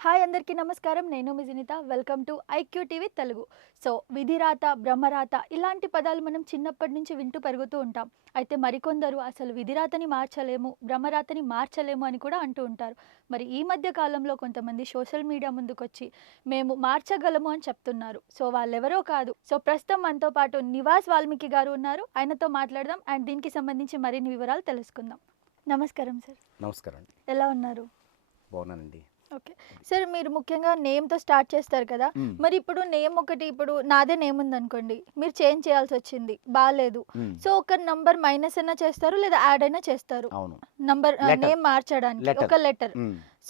Hi అందరికీ నమస్కారం. నేను మీ Sunitha. Welcome to IQ TV Telugu. So విధిరాత, బ్రహ్మరాత ఇలాంటి పదాలు మనం చిన్నప్పటి నుంచి వింటూ పెరుగుతూ ఉంటాం. అయితే మరికొందరు అసలు విధిరాతని మార్చలేము, బ్రహ్మరాతని మార్చలేము అని కూడా అంటూ ఉంటారు. మరి ఈ మధ్య కాలంలో కొంతమంది సోషల్ మీడియా ముందుకొచ్చి మేము మార్చగలము అని చెప్తున్నారు. సో వాళ్ళెవరో కాదు. సో ప్రస్తుతం మనతో పాటు నివాస్ వాల్మీకి గారు ఉన్నారు. ఆయనతో మాట్లాడదాం అండ్ దీనికి సంబంధించి మరిన్ని వివరాలు తెలుసుకుందాం. నమస్కారం సార్. నమస్కారం అండి. ఎలా ఉన్నారు? బాగున్నానండి. ఓకే. సార్ మీరు ముఖ్యంగా నేమ్‌తో స్టార్ట్ చేస్తారు కదా! మరి ఇప్పుడు నేమ్ ఒకటి ఇప్పుడు నాదే నేమ్ ఉందనుకోండి. మీరు చేంజ్ చేయాల్సొచ్చింది. బాలేదు. సో ఒక నంబర్ మైనస్ అయినా చేస్తారు లేదా యాడ్ అయినా చేస్తారు. అవును. నంబర్ నేమ్ మార్చడానికి ఒక లెటర్.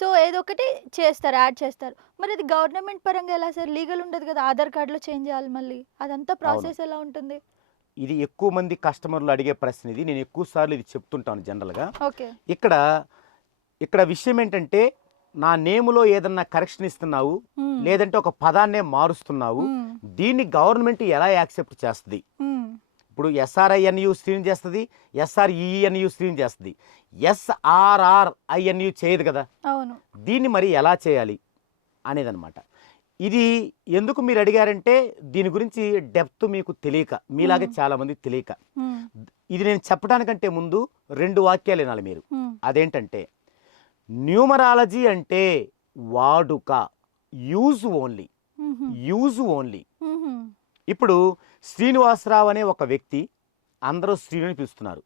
సో ఏదో ఒకటి చేస్తారు, యాడ్ చేస్తారు. మరి అది గవర్నమెంట్ పరంగా ఎలా సార్? లీగల్ ఉండదు కదా! ఆధార్ కార్డ్‌లో చేంజ్ చేయాలి మళ్ళీ. అదంతా ప్రాసెస్ ఎలా ఉంటుంది? ఇది ఎక్కువ మంది కస్టమర్లు అడిగే ప్రశ్న ఇది. నేను ఎక్కువ సార్లు ఇది చెప్తుంటాను జనరల్‌గా. ఓకే. ఇక్కడ విషయం ఏంటంటే నా నేములో ఏదన్నా కరెక్షన్ ఇస్తున్నావు లేదంటే ఒక పదాన్నే మారుస్తున్నావు, దీన్ని గవర్నమెంట్ ఎలా యాక్సెప్ట్ చేస్తుంది? ఇప్పుడు ఎస్ఆర్ఐఎన్యు స్క్రీన్ చేస్తుంది, ఎస్ఆర్ఈఎన్యు స్క్రీన్ చేస్తుంది, ఎస్ఆర్ఆర్ఐఎన్యు చేయదు కదా. అవును. దీన్ని మరి ఎలా చేయాలి అనేదన్నమాట. ఇది ఎందుకు మీరు అడిగారంటే దీని గురించి డెప్త్ మీకు తెలియక, మీలాగే చాలా మందికి తెలియక. ఇది నేను చెప్పడానికంటే ముందు 2 వాక్యాలు వినాలి మీరు. అదేంటంటే న్యూమరాలజీ అంటే వాడుక, యూజ్ ఓన్లీ. ఇప్పుడు శ్రీనివాసరావు అనే ఒక వ్యక్తి, అందరూ శ్రీనుని పిలుస్తున్నారు.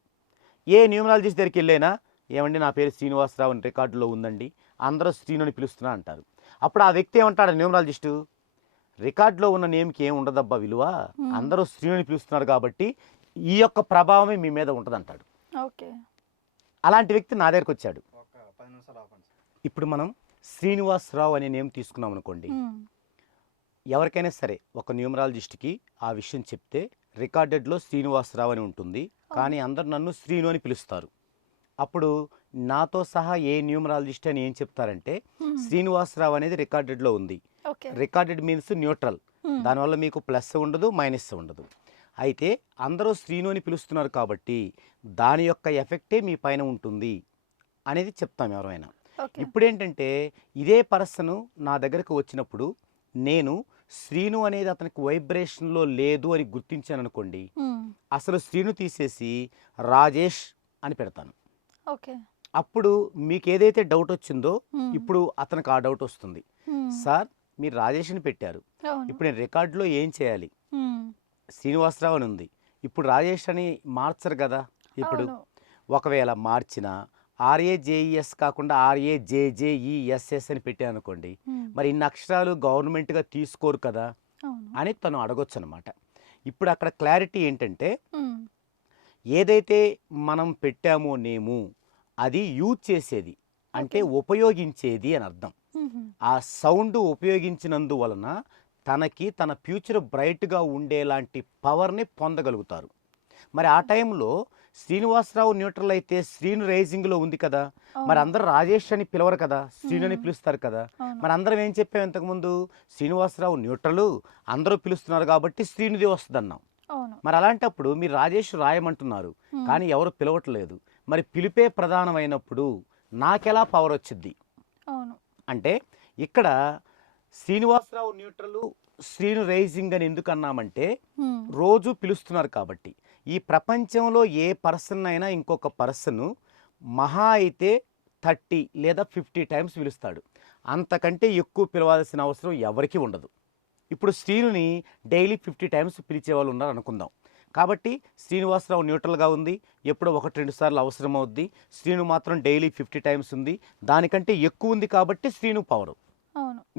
ఏ న్యూమరాలజిస్ట్ దగ్గరికి వెళ్ళైనా ఏమండి నా పేరు శ్రీనివాసరావు అని రికార్డులో ఉందండి, అందరూ శ్రీనుని పిలుస్తున్నా అంటారు. అప్పుడు ఆ వ్యక్తి ఏమంటాడు న్యూమరాలజిస్టు, రికార్డులో ఉన్న నేమ్కి ఏం ఉండదబ్బా విలువ, అందరూ శ్రీనుని పిలుస్తున్నారు కాబట్టి ఈ యొక్క ప్రభావమే మీ మీద ఉంటుంది అంటాడు. ఓకే. అలాంటి వ్యక్తి నా దగ్గరకు వచ్చాడు. ఇప్పుడు మనం శ్రీనివాసరావు అనే నేమ్ తీసుకున్నాం అనుకోండి, ఎవరికైనా సరే ఒక న్యూమరాలజిస్ట్కి ఆ విషయం చెప్తే రికార్డెడ్లో శ్రీనివాసరావు అని ఉంటుంది, కానీ అందరు నన్ను శ్రీను అని పిలుస్తారు. అప్పుడు నాతో సహా ఏ న్యూమరాలజిస్ట్ అని ఏం చెప్తారంటే శ్రీనివాసరావు అనేది రికార్డెడ్లో ఉంది. రికార్డెడ్ మీన్స్ న్యూట్రల్, దానివల్ల మీకు ప్లస్ ఉండదు మైనస్ ఉండదు. అయితే అందరూ శ్రీను అని పిలుస్తున్నారు కాబట్టి దాని యొక్క ఎఫెక్టే మీ పైన ఉంటుంది అనేది చెప్తాం ఎవరైనా. ఇప్పుడు ఏంటంటే ఇదే పర్సన్ నా దగ్గరకు వచ్చినప్పుడు నేను శ్రీను అనేది అతనికి వైబ్రేషన్లో లేదు అని గుర్తించాను అనుకోండి, అసలు శ్రీను తీసేసి రాజేష్ అని పెడతాను. అప్పుడు మీకు ఏదైతే డౌట్ వచ్చిందో ఇప్పుడు అతనికి ఆ డౌట్ వస్తుంది. సార్ మీరు రాజేష్ అని పెట్టారు, ఇప్పుడు నేను రికార్డులో ఏం చేయాలి? శ్రీనివాసరావు అని ఉంది, ఇప్పుడు రాజేష్ అని మార్చరు కదా. ఇప్పుడు ఒకవేళ మార్చిన RAJES కాకుండా RAJJESS అని పెట్టాను అనుకోండి, మరి ఇన్ని అక్షరాలు గవర్నమెంట్గా తీసుకోరు కదా అని తను అడగొచ్చు అనమాట. ఇప్పుడు అక్కడ క్లారిటీ ఏంటంటే ఏదైతే మనం పెట్టామో నేము అది యూజ్ చేసేది అంటే ఉపయోగించేది అని అర్థం. ఆ సౌండ్ ఉపయోగించినందువలన తనకి తన ఫ్యూచర్ బ్రైట్గా ఉండేలాంటి పవర్ని పొందగలుగుతారు. మరి ఆ టైంలో శ్రీనివాసరావు న్యూట్రల్ అయితే శ్రీను రైజింగ్లో ఉంది కదా, మరి అందరూ రాజేష్ అని పిలవరు కదా, శ్రీను అని పిలుస్తారు కదా. మరి అందరం ఏం చెప్పాము ఇంతకుముందు, శ్రీనివాసరావు న్యూట్రల్ అందరూ పిలుస్తున్నారు కాబట్టి శ్రీనుది వస్తుంది అన్నాం. మరి అలాంటప్పుడు మీరు రాజేష్ రాయమంటున్నారు కానీ ఎవరు పిలవట్లేదు, మరి పిలిపే ప్రధానమైనప్పుడు నాకెలా పవర్ వచ్చింది అంటే ఇక్కడ శ్రీనివాసరావు న్యూట్రల్ శ్రీను రైజింగ్ అని ఎందుకు అన్నామంటే రోజు పిలుస్తున్నారు కాబట్టి. ఈ ప్రపంచంలో ఏ పర్సన్ అయినా ఇంకొక పర్సన్ మహా అయితే 30 లేదా 50 టైమ్స్ పిలుస్తాడు, అంతకంటే ఎక్కువ పిలవాల్సిన అవసరం ఎవరికి ఉండదు. ఇప్పుడు శ్రీనుని డైలీ 50 టైమ్స్ పిలిచే వాళ్ళు ఉన్నారు అనుకుందాం. కాబట్టి శ్రీనివాసరావు న్యూట్రల్గా ఉంది, ఎప్పుడో 1-2 సార్లు అవసరం అవుద్ది. శ్రీను మాత్రం డైలీ 50 టైమ్స్ ఉంది, దానికంటే ఎక్కువ ఉంది కాబట్టి శ్రీను పవర్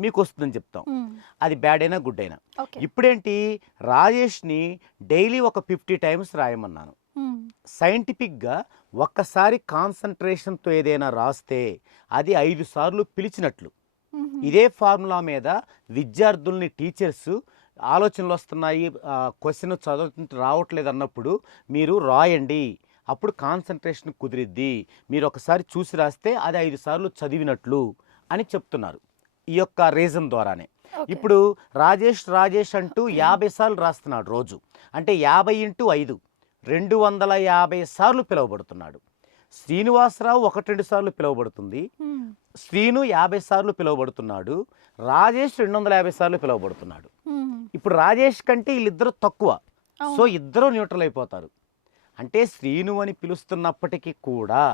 మీకు వస్తుందని చెప్తాం. అది బ్యాడ్ అయినా గుడ్ అయినా. ఇప్పుడేంటి, రాజేష్ని డైలీ ఒక 50 టైమ్స్ రాయమన్నాను. సైంటిఫిక్గా ఒక్కసారి కాన్సన్ట్రేషన్తో ఏదైనా రాస్తే అది 5 సార్లు పిలిచినట్లు. ఇదే ఫార్ములా మీద విద్యార్థుల్ని టీచర్స్ ఆలోచనలు వస్తున్నాయి, క్వశ్చన్ చదువుతుంటే రావట్లేదు అన్నప్పుడు మీరు రాయండి, అప్పుడు కాన్సన్ట్రేషన్ కుదిరిద్ది, మీరు ఒకసారి చూసి రాస్తే అది 5 సార్లు చదివినట్లు అని చెప్తున్నారు ఈ యొక్క రీజన్ ద్వారానే. ఇప్పుడు రాజేష్ అంటూ 50 సార్లు రాస్తున్నాడు రోజు, అంటే 50 × 5 250 సార్లు పిలువబడుతున్నాడు. శ్రీనివాసరావు 1-2 సార్లు పిలువబడుతుంది, హ్మ్. శ్రీను 50 సార్లు పిలువబడుతున్నాడు, రాజేష్ 250 సార్లు పిలువబడుతున్నాడు. హ్మ్. ఇప్పుడు రాజేష్ కంటే వీళ్ళిద్దరూ తక్కువ, సో అవును. ఇద్దరూ న్యూట్రల్ అయిపోతారు. అంటే శ్రీను అని పిలుస్తున్నప్పటికీ కూడా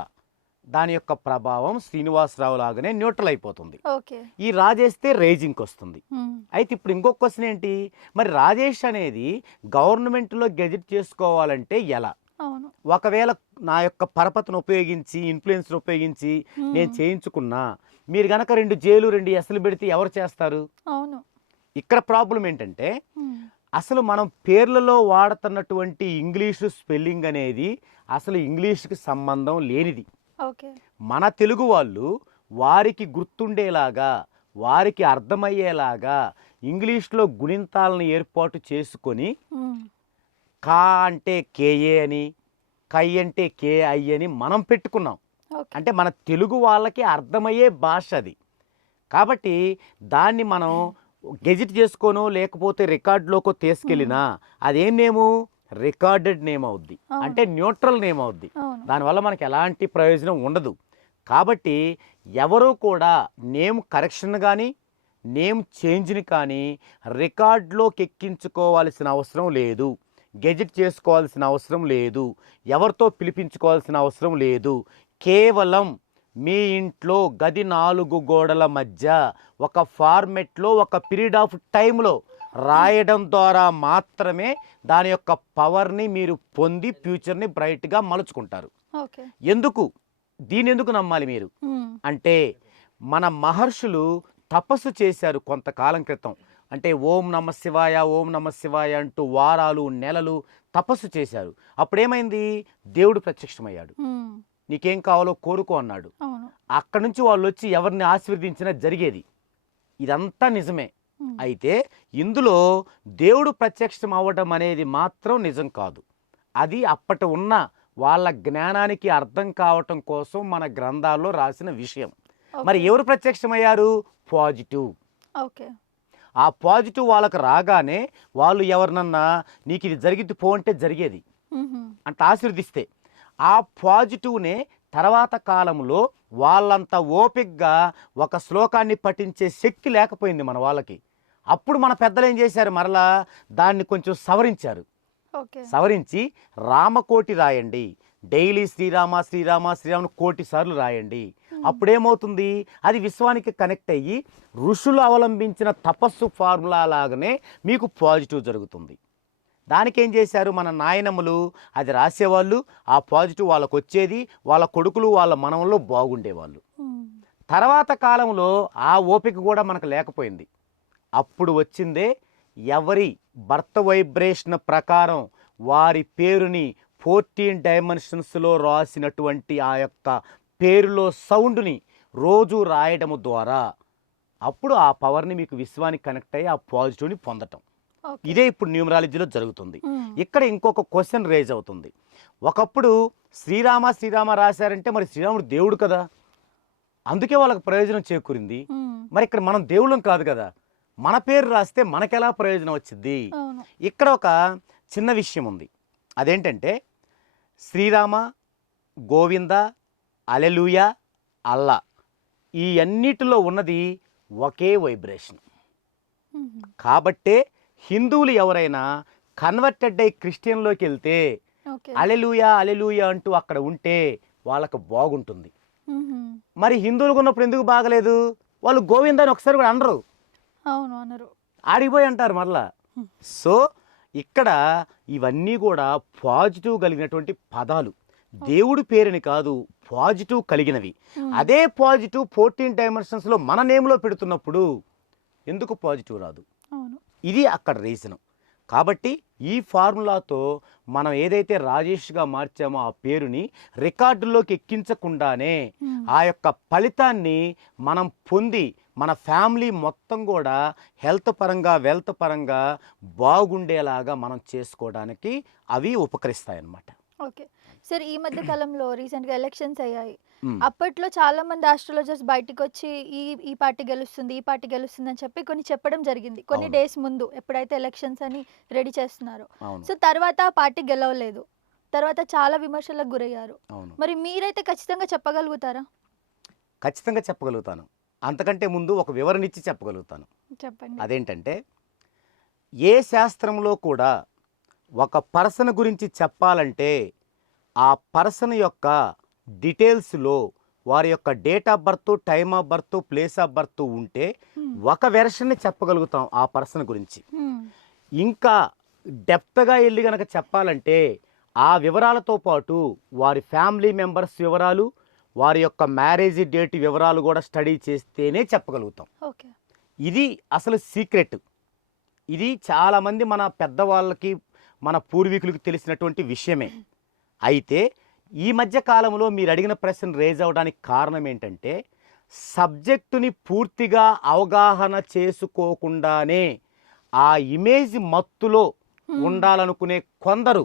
దాని యొక్క ప్రభావం శ్రీనివాసరావు లాగానే న్యూట్రల్ అయిపోతుంది. ఓకే. ఈ రాజేస్తే రేజింగ్కి వస్తుంది. హ్మ్. అయితే ఇప్పుడు ఇంకొక క్వశ్చన్ ఏంటి, మరి రాజేష్ అనేది గవర్నమెంట్లో గెజెట్ చేసుకోవాలంటే ఎలా? అవును. ఒకవేళ నా యొక్క పరపతిని ఉపయోగించి, ఇన్ఫ్లుయెన్స్ని ఉపయోగించి నేను హ్మ్. చేయించుకున్నా, మీరు గనక 2 జేలు 2 ఎస్లు పెడితే ఎవరు చేస్తారు? అవును. ఇక్కడ ప్రాబ్లం ఏంటంటే, హ్మ్. అసలు మనం పేర్లలో వాడుతున్నటువంటి ఇంగ్లీషు స్పెల్లింగ్ అనేది అసలు ఇంగ్లీష్కి సంబంధం లేనిది. ఓకే. మన తెలుగు వాళ్ళు వారికి గుర్తుండేలాగా, వారికి అర్థమయ్యేలాగా ఇంగ్లీష్లో గుణింతాలను ఏర్పాటు చేసుకొని, హ్మ్. కా అంటే కేఏ అని, కై అంటే కేఐ అని మనం పెట్టుకున్నాం. ఓకే. అంటే మన తెలుగు వాళ్ళకి అర్థమయ్యే భాష అది. కాబట్టి దాన్ని మనం గెజిట్ చేసుకోనో లేకపోతే రికార్డులోకో తీసుకెళ్ళినా అదేం నేము, రికార్డెడ్ నేమ్ అవుద్ది, అవును. అంటే న్యూట్రల్ నేమ్ అవుద్ది. అవును. దానివల్ల మనకి ఎలాంటి ప్రయోజనం ఉండదు. కాబట్టి ఎవరూ కూడా నేమ్ కరెక్షన్ కానీ నేమ్ చేంజ్ని కానీ రికార్డులోకి ఎక్కించుకోవాల్సిన అవసరం లేదు, గెజిట్ చేసుకోవాల్సిన అవసరం లేదు, ఎవరితో పిలిపించుకోవాల్సిన అవసరం లేదు. కేవలం మీ ఇంట్లో గది 4 గోడల మధ్య ఒక ఫార్మెట్లో ఒక పీరియడ్ ఆఫ్ టైంలో రాయడం ద్వారా మాత్రమే దాని యొక్క పవర్ని మీరు పొంది ఫ్యూచర్ని బ్రైట్గా మలుచుకుంటారు. ఓకే. ఎందుకు దీని ఎందుకు నమ్మాలి మీరు హ్మ్. అంటే, మన మహర్షులు తపస్సు చేశారు కొంతకాలం క్రితం. అంటే ఓం నమ శివాయ, ఓం నమ శివాయ అంటూ వారాలు నెలలు తపస్సు చేశారు. అప్పుడేమైంది, దేవుడు ప్రత్యక్షమయ్యాడు. హ్మ్. నీకేం కావాలో కోరుకో అన్నాడు. అవును. అక్కడి నుంచి వాళ్ళు వచ్చి ఎవరిని ఆశీర్వదించినా జరిగేది. ఇదంతా నిజమే. హ్మ్. అయితే ఇందులో దేవుడు ప్రత్యక్షం అవ్వడం అనేది మాత్రం నిజం కాదు. అది అప్పటి ఉన్న వాళ్ళ జ్ఞానానికి అర్థం కావటం కోసం మన గ్రంథాల్లో రాసిన విషయం. మరి ఓకే. ఎవరు ప్రత్యక్షమయ్యారు? పాజిటివ్. ఓకే. ఆ పాజిటివ్ వాళ్ళకి రాగానే వాళ్ళు ఎవరినన్నా నీకు ఇది జరిగిద్ది పో అంటే జరిగేది, హుహు. అంటే ఆశీర్దిస్తే. ఆ పాజిటివ్నే తర్వాత కాలంలో వాళ్ళంత ఓపికగా ఒక శ్లోకాన్ని పఠించే శక్తి లేకపోయింది మన వాళ్ళకి. అప్పుడు మన పెద్దలు ఏం చేశారు, మరలా దాన్ని కొంచెం సవరించారు. ఓకే. సవరించి రామకోటి రాయండి, డైలీ శ్రీరామ శ్రీరామ శ్రీరామ కోటి సార్లు రాయండి. హ్మ్. అప్పుడేమవుతుంది, అది విశ్వానికి కనెక్ట్ అయ్యి ఋషులు అవలంబించిన తపస్సు ఫార్ములా లాగానే మీకు పాజిటివ్ జరుగుతుంది. దానికి ఏం చేశారు మన నాయనమ్మలు, అది రాసేవాళ్ళు, ఆ పాజిటివ్ వాళ్ళకు వచ్చేది, వాళ్ళ కొడుకులు వాళ్ళ మనవల్లో బాగుండేవాళ్ళు. హ్మ్. తర్వాత కాలంలో ఆ ఓపిక కూడా మనకు లేకపోయింది. అప్పుడు వచ్చిందే ఎవరి బర్త్ వైబ్రేషన్ ప్రకారం వారి పేరుని 14 డైమెన్షన్స్లో రాసినటువంటి ఆ యొక్క పేరులో సౌండ్ని రోజు రాయడము ద్వారా అప్పుడు ఆ పవర్ని మీకు విశ్వానికి కనెక్ట్ అయ్యి ఆ పాజిటివ్ని పొందటం. ఓకే. ఇదే ఇప్పుడు న్యూమరాలజీలో జరుగుతుంది. హ్మ్. ఇక్కడ ఇంకొక క్వశ్చన్ రేజ్ అవుతుంది. ఒకప్పుడు శ్రీరామ శ్రీరామ రాశారంటే మరి శ్రీరాముడు దేవుడు కదా, అందుకే వాళ్ళకి ప్రయోజనం చేకూరింది. హ్మ్. మరి ఇక్కడ మనం దేవుళ్ళం కాదు కదా, మన పేరు రాస్తే మనకెలా ప్రయోజనం వచ్చింది? అవును. ఇక్కడ ఒక చిన్న విషయం ఉంది. అదేంటంటే శ్రీరామ, గోవింద, అలెలుయ, అల్లా, ఈ అన్నిటిలో ఉన్నది ఒకే వైబ్రేషన్. హుహు. కాబట్టే హిందువులు ఎవరైనా కన్వర్టెడ్ అయ్యి క్రిస్టియన్లోకి వెళ్తే ఓకే. అలెలుయా అలెలుయా అంటూ అక్కడ ఉంటే వాళ్ళకు బాగుంటుంది. హుహు. మరి హిందువులకు ఉన్నప్పుడు ఎందుకు బాగలేదు? వాళ్ళు గోవిందని ఒకసారి కూడా అనరు, అవును. అనరు. ఆడిపోయి అంటారు మరలా. హ్మ్. సో ఇక్కడ ఇవన్నీ కూడా పాజిటివ్ కలిగినటువంటి పదాలు, దేవుడి పేరుని కాదు, పాజిటివ్ కలిగినవి. హ్మ్. అదే పాజిటివ్ 14 డైమెన్షన్స్లో మన నేమ్లో పెడుతున్నప్పుడు ఎందుకు పాజిటివ్ రాదు? అవును. ఇది అక్కడ రీజను. కాబట్టి ఈ ఫార్ములాతో మనం ఏదైతే రాజేష్గా మార్చామో ఆ పేరుని రికార్డుల్లోకి ఎక్కించకుండానే హ్మ్. ఆ యొక్క ఫలితాన్ని మనం పొంది మన ఫ్యామిలీ మొత్తం కూడా హెల్త్ పరంగా వెల్త్ పరంగా బాగుండేలాగా మనం చేసుకోవడానికి అవి ఉపకరిస్తాయన్నమాట. ఓకే. సరే, ఈ మధ్య కాలంలో రీసెంట్‌గా ఎలక్షన్స్ అయ్యాయి. మ్. అప్పట్లో చాలామంది ఆస్ట్రాలజర్స్ బయటికొచ్చి ఈ ఈ పార్టీ గెలుస్తుంది, ఈ పార్టీ గెలుస్తుంది అని చెప్పి కొన్ని చెప్పడం జరిగింది. కొన్ని అవును. డేస్ ముందు ఎప్పుడైతే ఎలక్షన్స్ అని రెడీ చేస్తున్నారో. అవును. సో తర్వాత ఆ పార్టీ గెలవలేదు. తర్వాత చాలా విమర్శలకు గురయ్యారు. అవును, మరి మీరైతే ఖచ్చితంగా చెప్పగలుగుతారా? ఖచ్చితంగా చెప్పగలుగుతాను. అంతకంటే ముందు ఒక వివరణ ఇచ్చి చెప్పగలుగుతాను. చెప్పండి. అదేంటంటే, ఏ శాస్త్రంలో కూడా ఒక పర్సన్ గురించి చెప్పాలంటే ఆ పర్సన్ యొక్క డీటెయిల్స్లో వారి యొక్క date of birth, time of birth, place of birth ఉంటే హ్మ్. ఒక వెర్షన్ని చెప్పగలుగుతాం ఆ పర్సన్ గురించి. హ్మ్. ఇంకా డెప్త్గా వెళ్ళి గనక చెప్పాలంటే ఆ వివరాలతో పాటు వారి ఫ్యామిలీ మెంబర్స్ వివరాలు, వారి యొక్క మ్యారేజ్ డేట్ వివరాలు కూడా స్టడీ చేస్తేనే చెప్పగలుగుతాం. ఓకే. ఇది అసలు సీక్రెట్. ఇది చాలామంది మన పెద్దవాళ్ళకి, మన పూర్వీకులకు తెలిసినటువంటి విషయమే. అయితే ఈ మధ్య కాలంలో మీరు అడిగిన ప్రశ్న రేజ్ అవ్వడానికి కారణం ఏంటంటే, సబ్జెక్టుని పూర్తిగా అవగాహన చేసుకోకుండానే ఆ ఇమేజ్ మత్తులో హ్మ్. ఉండాలనుకునే కొందరు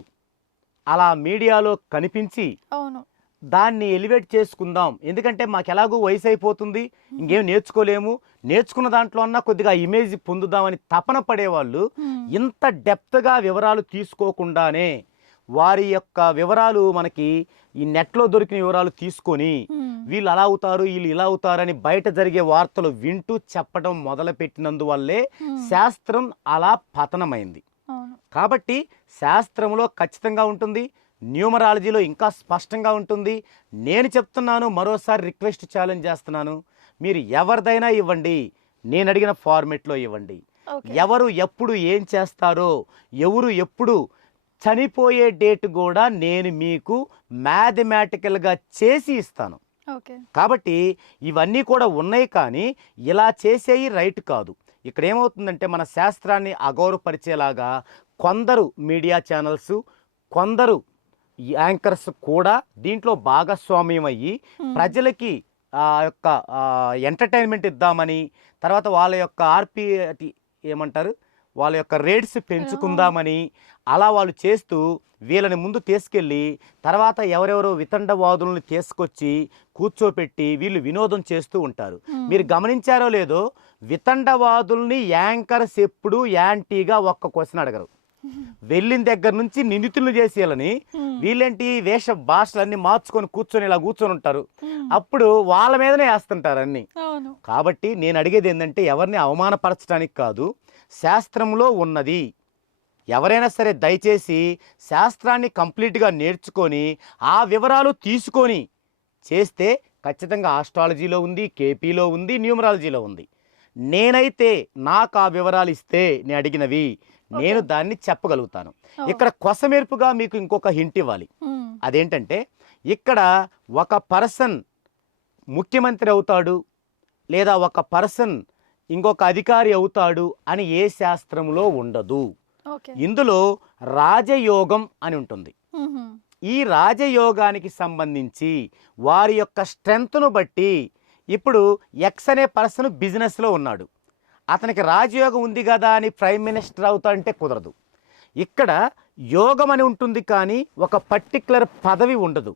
అలా మీడియాలో కనిపించి అవును. దాన్ని ఎలివేట్ చేసుకుందాం, ఎందుకంటే మాకు ఎలాగూ వయసు అయిపోతుంది, ఇంకేం నేర్చుకోలేము, నేర్చుకున్న దాంట్లో అన్నా కొద్దిగా ఇమేజ్ పొందుదామని తపన పడేవాళ్ళు హ్మ్. ఇంత డెప్త్గా వివరాలు తీసుకోకుండానే వారి యొక్క వివరాలు మనకి ఈ నెట్లో దొరికిన వివరాలు తీసుకొని హ్మ్. వీళ్ళు అలా అవుతారు, వీళ్ళు ఇలా అవుతారని బయట జరిగే వార్తలు వింటూ చెప్పడం మొదలుపెట్టినందువల్లే హ్మ్. శాస్త్రం అలా పతనమైంది. అవును. కాబట్టి శాస్త్రంలో ఖచ్చితంగా ఉంటుంది, న్యూమరాలజీలో ఇంకా స్పష్టంగా ఉంటుంది. నేను చెప్తున్నాను, మరోసారి రిక్వెస్ట్ ఛాలెంజ్ చేస్తున్నాను, మీరు ఎవరిదైనా ఇవ్వండి, నేను అడిగిన ఫార్మెట్లో ఇవ్వండి. ఓకే. ఎవరు ఎప్పుడు ఏం చేస్తారో, ఎవరు ఎప్పుడు చనిపోయే డేట్ కూడా నేను మీకు మ్యాథమెటికల్గా చేసి ఇస్తాను. ఓకే. కాబట్టి ఇవన్నీ కూడా ఉన్నాయి, కానీ ఇలా చేసేవి రైట్ కాదు. ఇక్కడ ఏమవుతుందంటే మన శాస్త్రాన్ని అగౌరవపరిచేలాగా కొందరు మీడియా ఛానల్స్, కొందరు యాంకర్స్ కూడా దీంట్లో భాగస్వామ్యం అయ్యి హ్మ్. ప్రజలకి ఆ యొక్క ఎంటర్టైన్మెంట్ ఇద్దామని, తర్వాత వాళ్ళ యొక్క ఏమంటారు, వాళ్ళ యొక్క రేట్స్ పెంచుకుందామని అలా వాళ్ళు చేస్తూ వీళ్ళని ముందు తీసుకెళ్ళి తర్వాత ఎవరెవరో వితండవాదులను తీసుకొచ్చి కూర్చోపెట్టి వీళ్ళు వినోదం చేస్తూ ఉంటారు. హ్మ్. మీరు గమనించారో లేదో, వితండవాదుల్ని యాంకర్స్ ఎప్పుడు యాంటీగా ఒక్క క్వశ్చన్ అడగరు. వెళ్ళిన దగ్గర నుంచి నిందితులు చేసేయాలని హ్మ్. వీళ్ళేంటి వేష భాషలన్నీ మార్చుకొని కూర్చొని ఇలా కూర్చొని ఉంటారు. హ్మ్. అప్పుడు వాళ్ళ మీదనే వేస్తుంటారు అన్నీ. అవును. కాబట్టి నేను అడిగేది ఏంటంటే, ఎవరిని అవమానపరచడానికి కాదు, శాస్త్రంలో ఉన్నది. ఎవరైనా సరే దయచేసి శాస్త్రాన్ని కంప్లీట్గా నేర్చుకొని ఆ వివరాలు తీసుకొని చేస్తే ఖచ్చితంగా ఆస్ట్రాలజీలో ఉంది, కేపీలో ఉంది, న్యూమరాలజీలో ఉంది. నేనైతే నాకు ఆ వివరాలు ఇస్తే నేను అడిగినవి నేను ఓకే. దాన్ని చెప్పగలుగుతాను. ఓహ్! ఇక్కడ కొసమెరుపుగా మీకు ఇంకొక హింట్ ఇవ్వాలి. హ్మ్. అదేంటంటే, ఇక్కడ ఒక పర్సన్ ముఖ్యమంత్రి అవుతాడు, లేదా ఒక పర్సన్ ఇంకొక అధికారి అవుతాడు అని ఏ శాస్త్రంలో ఉండదు. ఓకే. ఇందులో రాజయోగం అని ఉంటుంది. హుహు. ఈ రాజయోగానికి సంబంధించి వారి యొక్క స్ట్రెంగ్త్ను బట్టి, ఇప్పుడు ఎక్స్ అనే పర్సన్ బిజినెస్లో ఉన్నాడు, అతనికి రాజయోగం ఉంది కదా అని ప్రైమ్ మినిస్టర్ అవుతాడంటే కుదరదు. ఇక్కడ యోగం అని ఉంటుంది, కానీ ఒక పర్టిక్యులర్ పదవి ఉండదు.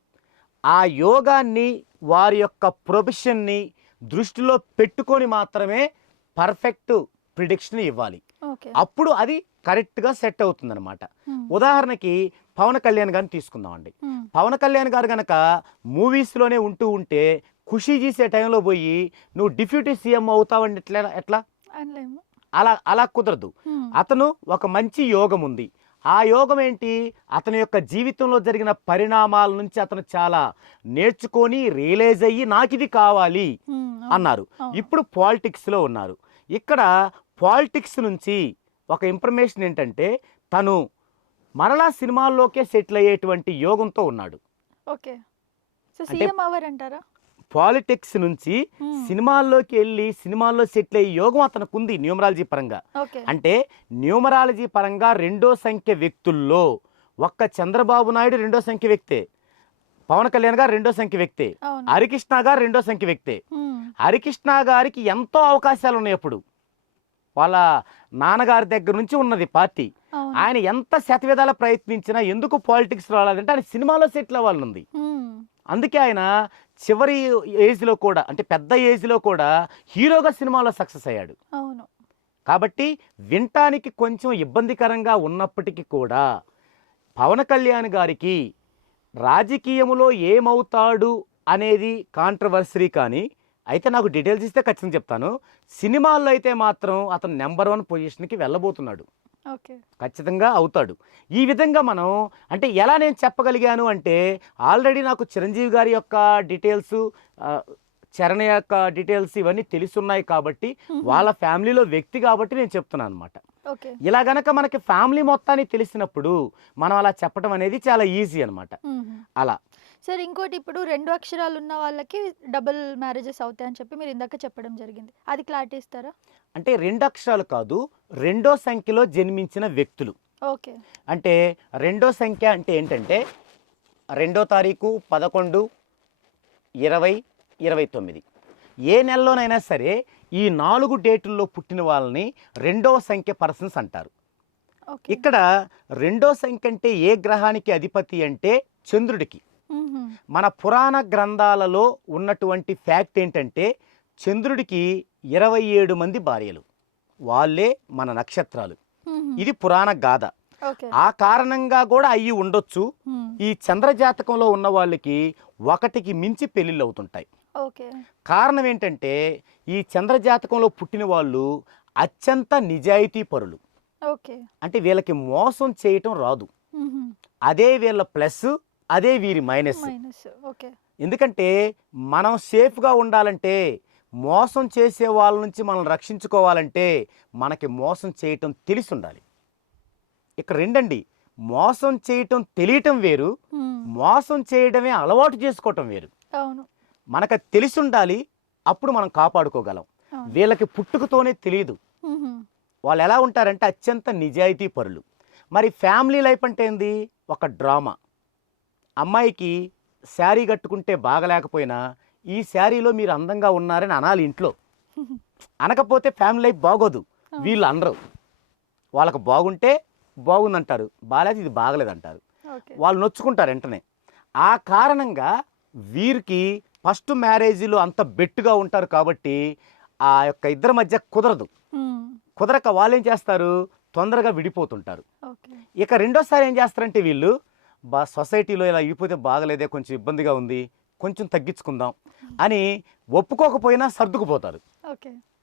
ఆ యోగాన్ని వారి యొక్క ప్రొఫెషన్ని దృష్టిలో పెట్టుకొని మాత్రమే పర్ఫెక్ట్ ప్రిడిక్షన్ ఇవ్వాలి. ఓకే. అప్పుడు అది కరెక్ట్గా సెట్ అవుతుందన్నమాట. హ్మ్. ఉదాహరణకి పవన్ కళ్యాణ్ గారిని తీసుకుందామండి. హ్మ్. పవన్ కళ్యాణ్ గారు కనుక మూవీస్లోనే ఉంటే ఖుషీ చేసే టైంలో పోయి నువ్వు డిప్యూటీ సీఎం అవుతావండి ఎట్లా ఎట్లా అనలేము. అలా అలా కుదరదు. హ్మ్. అతను ఒక మంచి యోగం ఉంది. ఆ యోగం ఏంటి, అతని యొక్క జీవితంలో జరిగిన పరిణామాల నుంచి అతను చాలా నేర్చుకొని రియలైజ్ అయ్యి నాకు ఇది కావాలి హ్మ్. అవును. అన్నారు. అవును. ఇప్పుడు పాలిటిక్స్లో ఉన్నారు. ఇక్కడ పాలిటిక్స్ నుంచి ఒక ఇన్ఫర్మేషన్ ఏంటంటే, తను మరలా సినిమాల్లోకే సెటిల్ అయ్యేటువంటి యోగంతో ఉన్నాడు. ఓకే. సో అంటే సీఎం అవ్వరంటారా? పాలిటిక్స్ నుంచి హ్మ్. సినిమాల్లోకి వెళ్ళి సినిమాల్లో సెటిల్ అయ్యే యోగం అతనికి ఉంది న్యూమరాలజీ పరంగా. ఓకే. అంటే న్యూమరాలజీ పరంగా రెండో సంఖ్య వ్యక్తుల్లో ఒక్క చంద్రబాబు నాయుడు రెండో సంఖ్య వ్యక్తే, పవన్ కళ్యాణ్ గారు రెండో సంఖ్య వ్యక్తే, అవును. హరికృష్ణ గారు రెండో సంఖ్య వ్యక్తే. హ్మ్. హరికృష్ణ గారికి ఎంతో అవకాశాలు ఉన్నాయి. అప్పుడు వాళ్ళ నాన్నగారి దగ్గర నుంచి ఉన్నది పార్టీ. అవును. ఆయన ఎంత శతవిధాల ప్రయత్నించినా ఎందుకు పాలిటిక్స్ రాలేదంటే ఆయన సినిమాలో సెటిల్ అవ్వాలనుంది. హ్మ్. అందుకే ఆయన చివరి ఏజ్లో కూడా, అంటే పెద్ద ఏజ్లో కూడా హీరోగా సినిమాలో సక్సెస్ అయ్యాడు. అవును. కాబట్టి వినటానికి కొంచెం ఇబ్బందికరంగా ఉన్నప్పటికీ కూడా పవన్ కళ్యాణ్ గారికి రాజకీయములో ఏమవుతాడు అనేది కాంట్రవర్సరీ, కానీ అయితే నాకు డీటెయిల్స్ ఇస్తే ఖచ్చితంగా చెప్తాను. సినిమాల్లో అయితే మాత్రం అతను నెంబర్ 1 పొజిషన్కి వెళ్ళబోతున్నాడు, ఓకే. ఖచ్చితంగా అవుతాడు. ఈ విధంగా మనం అంటే ఎలా నేను చెప్పగలిగాను అంటే, ఆల్రెడీ నాకు చిరంజీవి గారి యొక్క డీటెయిల్స్, చరణ్ యొక్క డీటెయిల్స్ ఇవన్నీ తెలుసున్నాయి కాబట్టి, వాళ్ళ ఫ్యామిలీలో వ్యక్తి కాబట్టి నేను చెప్తున్నాను అనమాట. ఓకే. ఇలా గనక మనకి ఫ్యామిలీ మొత్తాన్ని తెలిసినప్పుడు మనం అలా చెప్పడం అనేది చాలా ఈజీ అనమాట. అలా సార్ ఇంకోటి, ఇప్పుడు 2 అక్షరాలు ఉన్న వాళ్ళకి డబుల్ మ్యారేజెస్ అవుతాయని చెప్పి మీరు ఇందాక చెప్పడం జరిగింది. అది క్లారిటీ ఇస్తారా? అంటే 2 అక్షరాలు కాదు, రెండో సంఖ్యలో జన్మించిన వ్యక్తులు. ఓకే. అంటే రెండో సంఖ్య అంటే ఏంటంటే 2వ తారీఖు 11, 20, 29 ఏ నెలలోనైనా సరే ఈ 4 డేటుల్లో పుట్టిన వాళ్ళని రెండవ సంఖ్య పర్సన్స్ అంటారు. ఓకే. ఇక్కడ రెండో సంఖ్య అంటే ఏ గ్రహానికి అధిపతి అంటే చంద్రుడికి. మన పురాణ గ్రంథాలలో ఉన్నటువంటి ఫ్యాక్ట్ ఏంటంటే, చంద్రుడికి 27 మంది భార్యలు, వాళ్ళే మన నక్షత్రాలు. ఇది పురాణ గాథ. ఓకే. ఆ కారణంగా కూడా అయ్యి ఉండొచ్చు. ఈ చంద్రజాతకంలో ఉన్న వాళ్ళకి 1కి మించి పెళ్ళిళ్ళు అవుతుంటాయి. ఓకే. కారణం ఏంటంటే, ఈ చంద్రజాతకంలో పుట్టిన వాళ్ళు అత్యంత నిజాయితీ పరులు. ఓకే. అంటే వీళ్ళకి మోసం చేయటం రాదు. అదే వీళ్ళ ప్లస్, అదే వీరి మైనస్. మైనస్. ఓకే. ఎందుకంటే మనం సేఫ్గా ఉండాలంటే, మోసం చేసే వాళ్ళ నుంచి మనం రక్షించుకోవాలంటే మనకి మోసం చేయటం తెలిసి ఉండాలి. ఇక్కడ రెండండి, మోసం చేయటం తెలియటం వేరు, మోసం చేయడమే అలవాటు చేసుకోవటం వేరు. అవును. మనకు అది తెలిసి ఉండాలి, అప్పుడు మనం కాపాడుకోగలం. వీళ్ళకి పుట్టుకతోనే తెలియదు. వాళ్ళు ఎలా ఉంటారంటే అత్యంత నిజాయితీ పరులు. మరి ఫ్యామిలీ లైఫ్ అంటే ఏంది? ఒక డ్రామా. అమ్మాయికి శారీ కట్టుకుంటే బాగలేకపోయినా ఈ శారీలో మీరు అందంగా ఉన్నారని అనాలి ఇంట్లో. అనకపోతే ఫ్యామిలీ లైఫ్ బాగోదు. వీళ్ళు అనరు. వాళ్ళకు బాగుంటే బాగుందంటారు, బాగాలేదు ఇది బాగలేదంటారు. వాళ్ళు నొచ్చుకుంటారు వెంటనే. ఆ కారణంగా వీరికి ఫస్ట్ మ్యారేజీలో అంత బెట్టుగా ఉంటారు కాబట్టి ఆ యొక్క ఇద్దరి మధ్య కుదరదు. కుదరక వాళ్ళు ఏం చేస్తారు, తొందరగా విడిపోతుంటారు. ఇక రెండోసారి ఏం చేస్తారంటే వీళ్ళు, సొసైటీలో ఇలా విడిపోతే బాగలేదే, కొంచెం ఇబ్బందిగా ఉంది, కొంచెం తగ్గించుకుందాం అని ఒప్పుకోకపోయినా సర్దుకుపోతారు.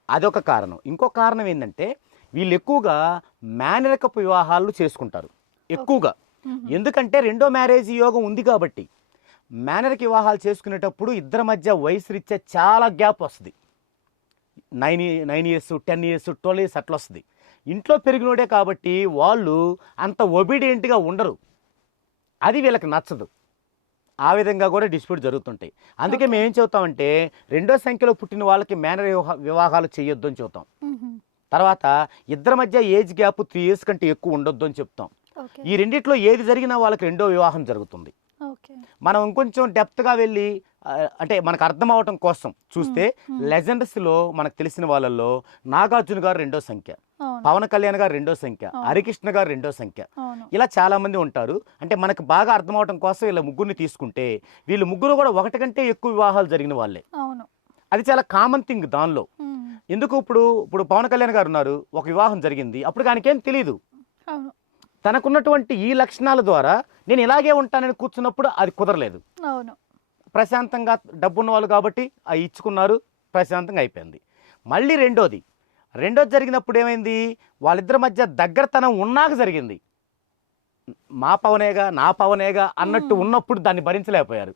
అదొక కారణం. ఇంకో కారణం ఏంటంటే, వీళ్ళు ఎక్కువగా మేనరికపు వివాహాలు చేసుకుంటారు ఎక్కువగా. ఎందుకంటే రెండో మ్యారేజ్ యోగం ఉంది కాబట్టి. మేనరిక వివాహాలు చేసుకునేటప్పుడు ఇద్దరి మధ్య వయసు రీత్యా చాలా గ్యాప్ వస్తుంది. 9 years, 10 years, 12 years అట్లా వస్తుంది. ఇంట్లో పెరిగినోడే కాబట్టి వాళ్ళు అంత ఒబీడియంట్గా ఉండరు. అది వీళ్ళకి నచ్చదు. ఆ విధంగా కూడా డిస్ప్యూట్ జరుగుతుంటాయి. అందుకే మేము ఏం చెబుతామంటే, రెండో సంఖ్యలో పుట్టిన వాళ్ళకి మేనర్ వివాహాలు చేయొద్దు అని చెబుతాం. తర్వాత ఇద్దరి మధ్య ఏజ్ గ్యాప్ 3 years కంటే ఎక్కువ ఉండొద్దు అని చెప్తాం. ఈ రెండిట్లో ఏది జరిగినా వాళ్ళకి రెండో వివాహం జరుగుతుంది. మనం ఇంకొంచెం డెప్త్గా వెళ్ళి అంటే మనకు అర్థం అవటం కోసం చూస్తే, లెజెండ్స్లో మనకు తెలిసిన వాళ్ళల్లో నాగార్జున గారు రెండో సంఖ్య, పవన్ కళ్యాణ్ గారు రెండో సంఖ్య, హరికృష్ణ గారు రెండో సంఖ్య, ఇలా చాలా మంది ఉంటారు. అంటే మనకు బాగా అర్థం అవటం కోసం వీళ్ళ ముగ్గురిని తీసుకుంటే, వీళ్ళు ముగ్గురు కూడా 1 కంటే ఎక్కువ వివాహాలు జరిగిన వాళ్ళే. అది చాలా కామన్ థింగ్ దానిలో. ఎందుకు, ఇప్పుడు పవన్ కళ్యాణ్ గారు ఉన్నారు, ఒక వివాహం జరిగింది, అప్పుడు ఆయనకేం తెలియదు. తనకున్నటువంటి ఈ లక్షణాల ద్వారా నేను ఇలాగే ఉంటానని కూర్చున్నప్పుడు అది కుదరలేదు. ప్రశాంతంగా డబ్బున్న వాళ్ళు కాబట్టి అవి ఇచ్చుకున్నారు, ప్రశాంతంగా అయిపోయింది. మళ్ళీ రెండోది జరిగినప్పుడు ఏమైంది, వాళ్ళిద్దరి మధ్య దగ్గరతనం ఉన్నాక జరిగింది. మా పవనేగా నా పవనేగా అన్నట్టు ఉన్నప్పుడు దాన్ని భరించలేకపోయారు.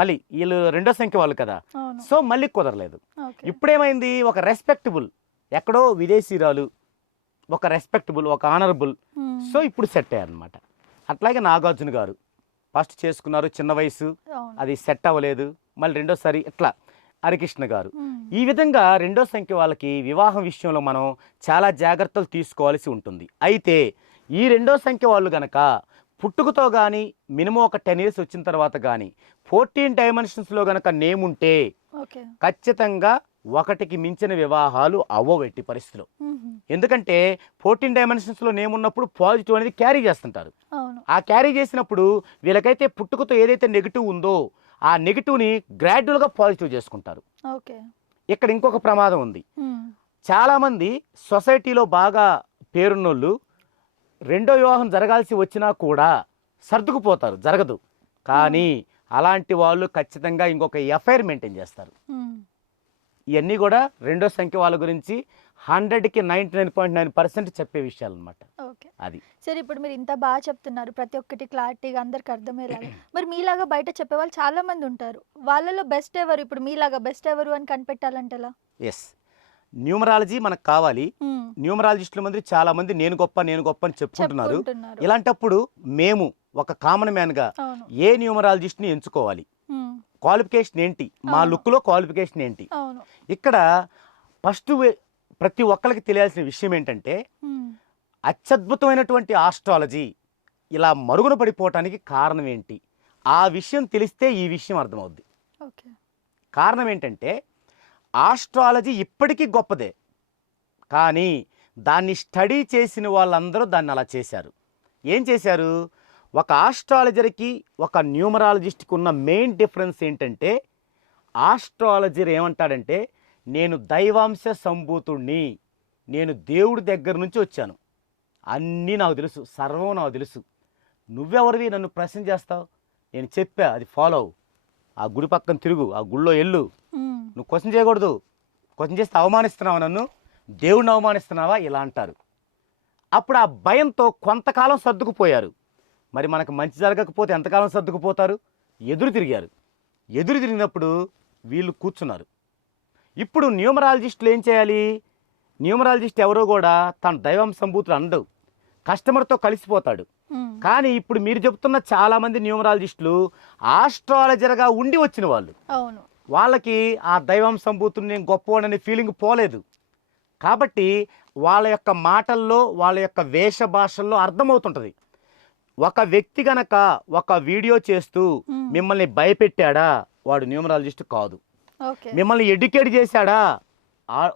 మళ్ళీ వీళ్ళు రెండో సంఖ్య వాళ్ళు కదా, సో మళ్ళీ కుదరలేదు. ఇప్పుడేమైంది, ఒక రెస్పెక్టబుల్, ఎక్కడో విదేశీరాలు, ఒక రెస్పెక్టబుల్, ఒక ఆనరబుల్, సో ఇప్పుడు సెట్ అయ్యారనమాట. అట్లాగే నాగార్జున గారు ఫస్ట్ చేసుకున్నారు, చిన్న వయసు, అది సెట్ అవ్వలేదు, మళ్ళీ రెండోసారి ఇట్లా. హరికృష్ణ గారు ఈ విధంగా రెండో సంఖ్య వాళ్ళకి వివాహం విషయంలో మనం చాలా జాగ్రత్తలు తీసుకోవాల్సి ఉంటుంది. అయితే ఈ రెండో సంఖ్య వాళ్ళు గనక పుట్టుకతో కానీ మినిమం ఒక 10 years వచ్చిన తర్వాత కానీ 14 dimensions గనక నేమ్ ఉంటే ఖచ్చితంగా 1కి మించిన వివాహాలు అవ్వవు ఎట్టి పరిస్థితిలో. ఎందుకంటే 14 dimensions నేమ్ ఉన్నప్పుడు పాజిటివ్ అనేది క్యారీ చేస్తుంటారు. ఆ క్యారీ చేసినప్పుడు వీళ్ళకైతే పుట్టుకతో ఏదైతే నెగిటివ్ ఉందో ఆ నెగిటివ్ని గ్రాడ్యువల్గా పాజిటివ్ చేసుకుంటారు. ఇక్కడ ఇంకొక ప్రమాదం ఉంది. చాలామంది సొసైటీలో బాగా పేరున్నోళ్ళు రెండో వివాహం జరగాల్సి వచ్చినా కూడా సర్దుకుపోతారు, జరగదు. కానీ అలాంటి వాళ్ళు ఖచ్చితంగా ఇంకొక ఎఫ్ఐఆర్ మెయింటైన్ చేస్తారు. ఇవన్నీ కూడా రెండో సంఖ్య వాళ్ళ గురించి 100కి 99.9% చెప్పే విషయాలు అనమాట. ఓకే. అది సరే, ఇప్పుడు మీరు ఇంత బాగా చెప్తున్నారు, ప్రతి ఒక్కటి క్లారిటీగా అందరికి అర్థమయ్యేలాగా. మరి మీలాగా బయట చెప్పేవాళ్ళు చాలా మంది ఉంటారు. వాళ్ళలో బెస్ట్ ఎవరు? ఇప్పుడు మీలాగా బెస్ట్ ఎవరు అని కనిపెట్టాలంటే ఎలా? ఎస్, న్యూమరాలజీ మనకు కావాలి. న్యూమరాలజిస్టుల మంది చాలా మంది నేను గొప్ప అని చెప్పుకుంటున్నారు. చెప్పుకుంటున్నారు. ఇలాంటప్పుడు మేము ఒక కామన్ మ్యాన్గా అవును. ఏ న్యూమరాలజిస్ట్ని ఎంచుకోవాలి? క్వాలిఫికేషన్ ఏంటి? మా అవును. లుక్లో క్వాలిఫికేషన్ ఏంటి? అవును. ఇక్కడ ఫస్ట్ ప్రతి ఒక్కరికి తెలియాల్సిన విషయం ఏంటంటే అత్యద్భుతమైనటువంటి ఆస్ట్రాలజీ ఇలా మరుగున పడిపోవటానికి కారణం ఏంటి? ఆ విషయం తెలిస్తే ఈ విషయం అర్థమవుద్ది. ఓకే. కారణం ఏంటంటే ఆస్ట్రాలజీ ఇప్పటికీ గొప్పదే, కానీ దాన్ని స్టడీ చేసిన వాళ్ళందరూ దాన్ని అలా చేశారు. ఏం చేశారు? ఒక ఆస్ట్రాలజర్కి ఒక న్యూమరాలజిస్ట్కి ఉన్న మెయిన్ డిఫరెన్స్ ఏంటంటే ఆస్ట్రాలజర్ ఏమంటాడంటే నేను దైవాంశ సంభూతుణ్ణి, నేను దేవుడి దగ్గర నుంచి వచ్చాను, అన్నీ నాకు తెలుసు, సర్వం నాకు తెలుసు, నువ్వెవరివి నన్ను ప్రశ్న చేస్తావు? నేను చెప్పా, అది ఫాలో అవు, ఆ గుడి పక్కన తిరుగు, ఆ గుళ్ళో వెళ్ళు, నువ్వు క్వశ్చన్ చేయకూడదు, క్వశ్చన్ చేస్తే అవమానిస్తున్నావా నన్ను, దేవుడిని అవమానిస్తున్నావా, ఇలా అంటారు. అప్పుడు ఆ భయంతో కొంతకాలం సర్దుకుపోయారు. మరి మనకు మంచి జరగకపోతే ఎంతకాలం సర్దుకుపోతారు? ఎదురు తిరిగారు. ఎదురు తిరిగినప్పుడు వీళ్ళు కూర్చున్నారు. ఇప్పుడు న్యూమరాలజిస్టులు ఏం చేయాలి? న్యూమరాలజిస్ట్ ఎవరో కూడా తన దైవం సంభూతులు అండవు, కస్టమర్తో కలిసిపోతాడు. కానీ ఇప్పుడు మీరు చెప్తున్న చాలామంది న్యూమరాలజిస్టులు ఆస్ట్రాలజర్గా ఉండి వచ్చిన వాళ్ళు. అవును. వాళ్ళకి ఆ దైవం సంభూతుని నేను గొప్పవాడనే ఫీలింగ్ పోలేదు. కాబట్టి వాళ్ళ యొక్క మాటల్లో వాళ్ళ యొక్క వేష భాషల్లో అర్థమవుతుంటుంది. ఒక వ్యక్తి గనక ఒక వీడియో చేస్తూ మిమ్మల్ని భయపెట్టాడా వాడు న్యూమరాలజిస్ట్ కాదు. ఓకే. మిమ్మల్ని ఎడ్యుకేట్ చేశాడా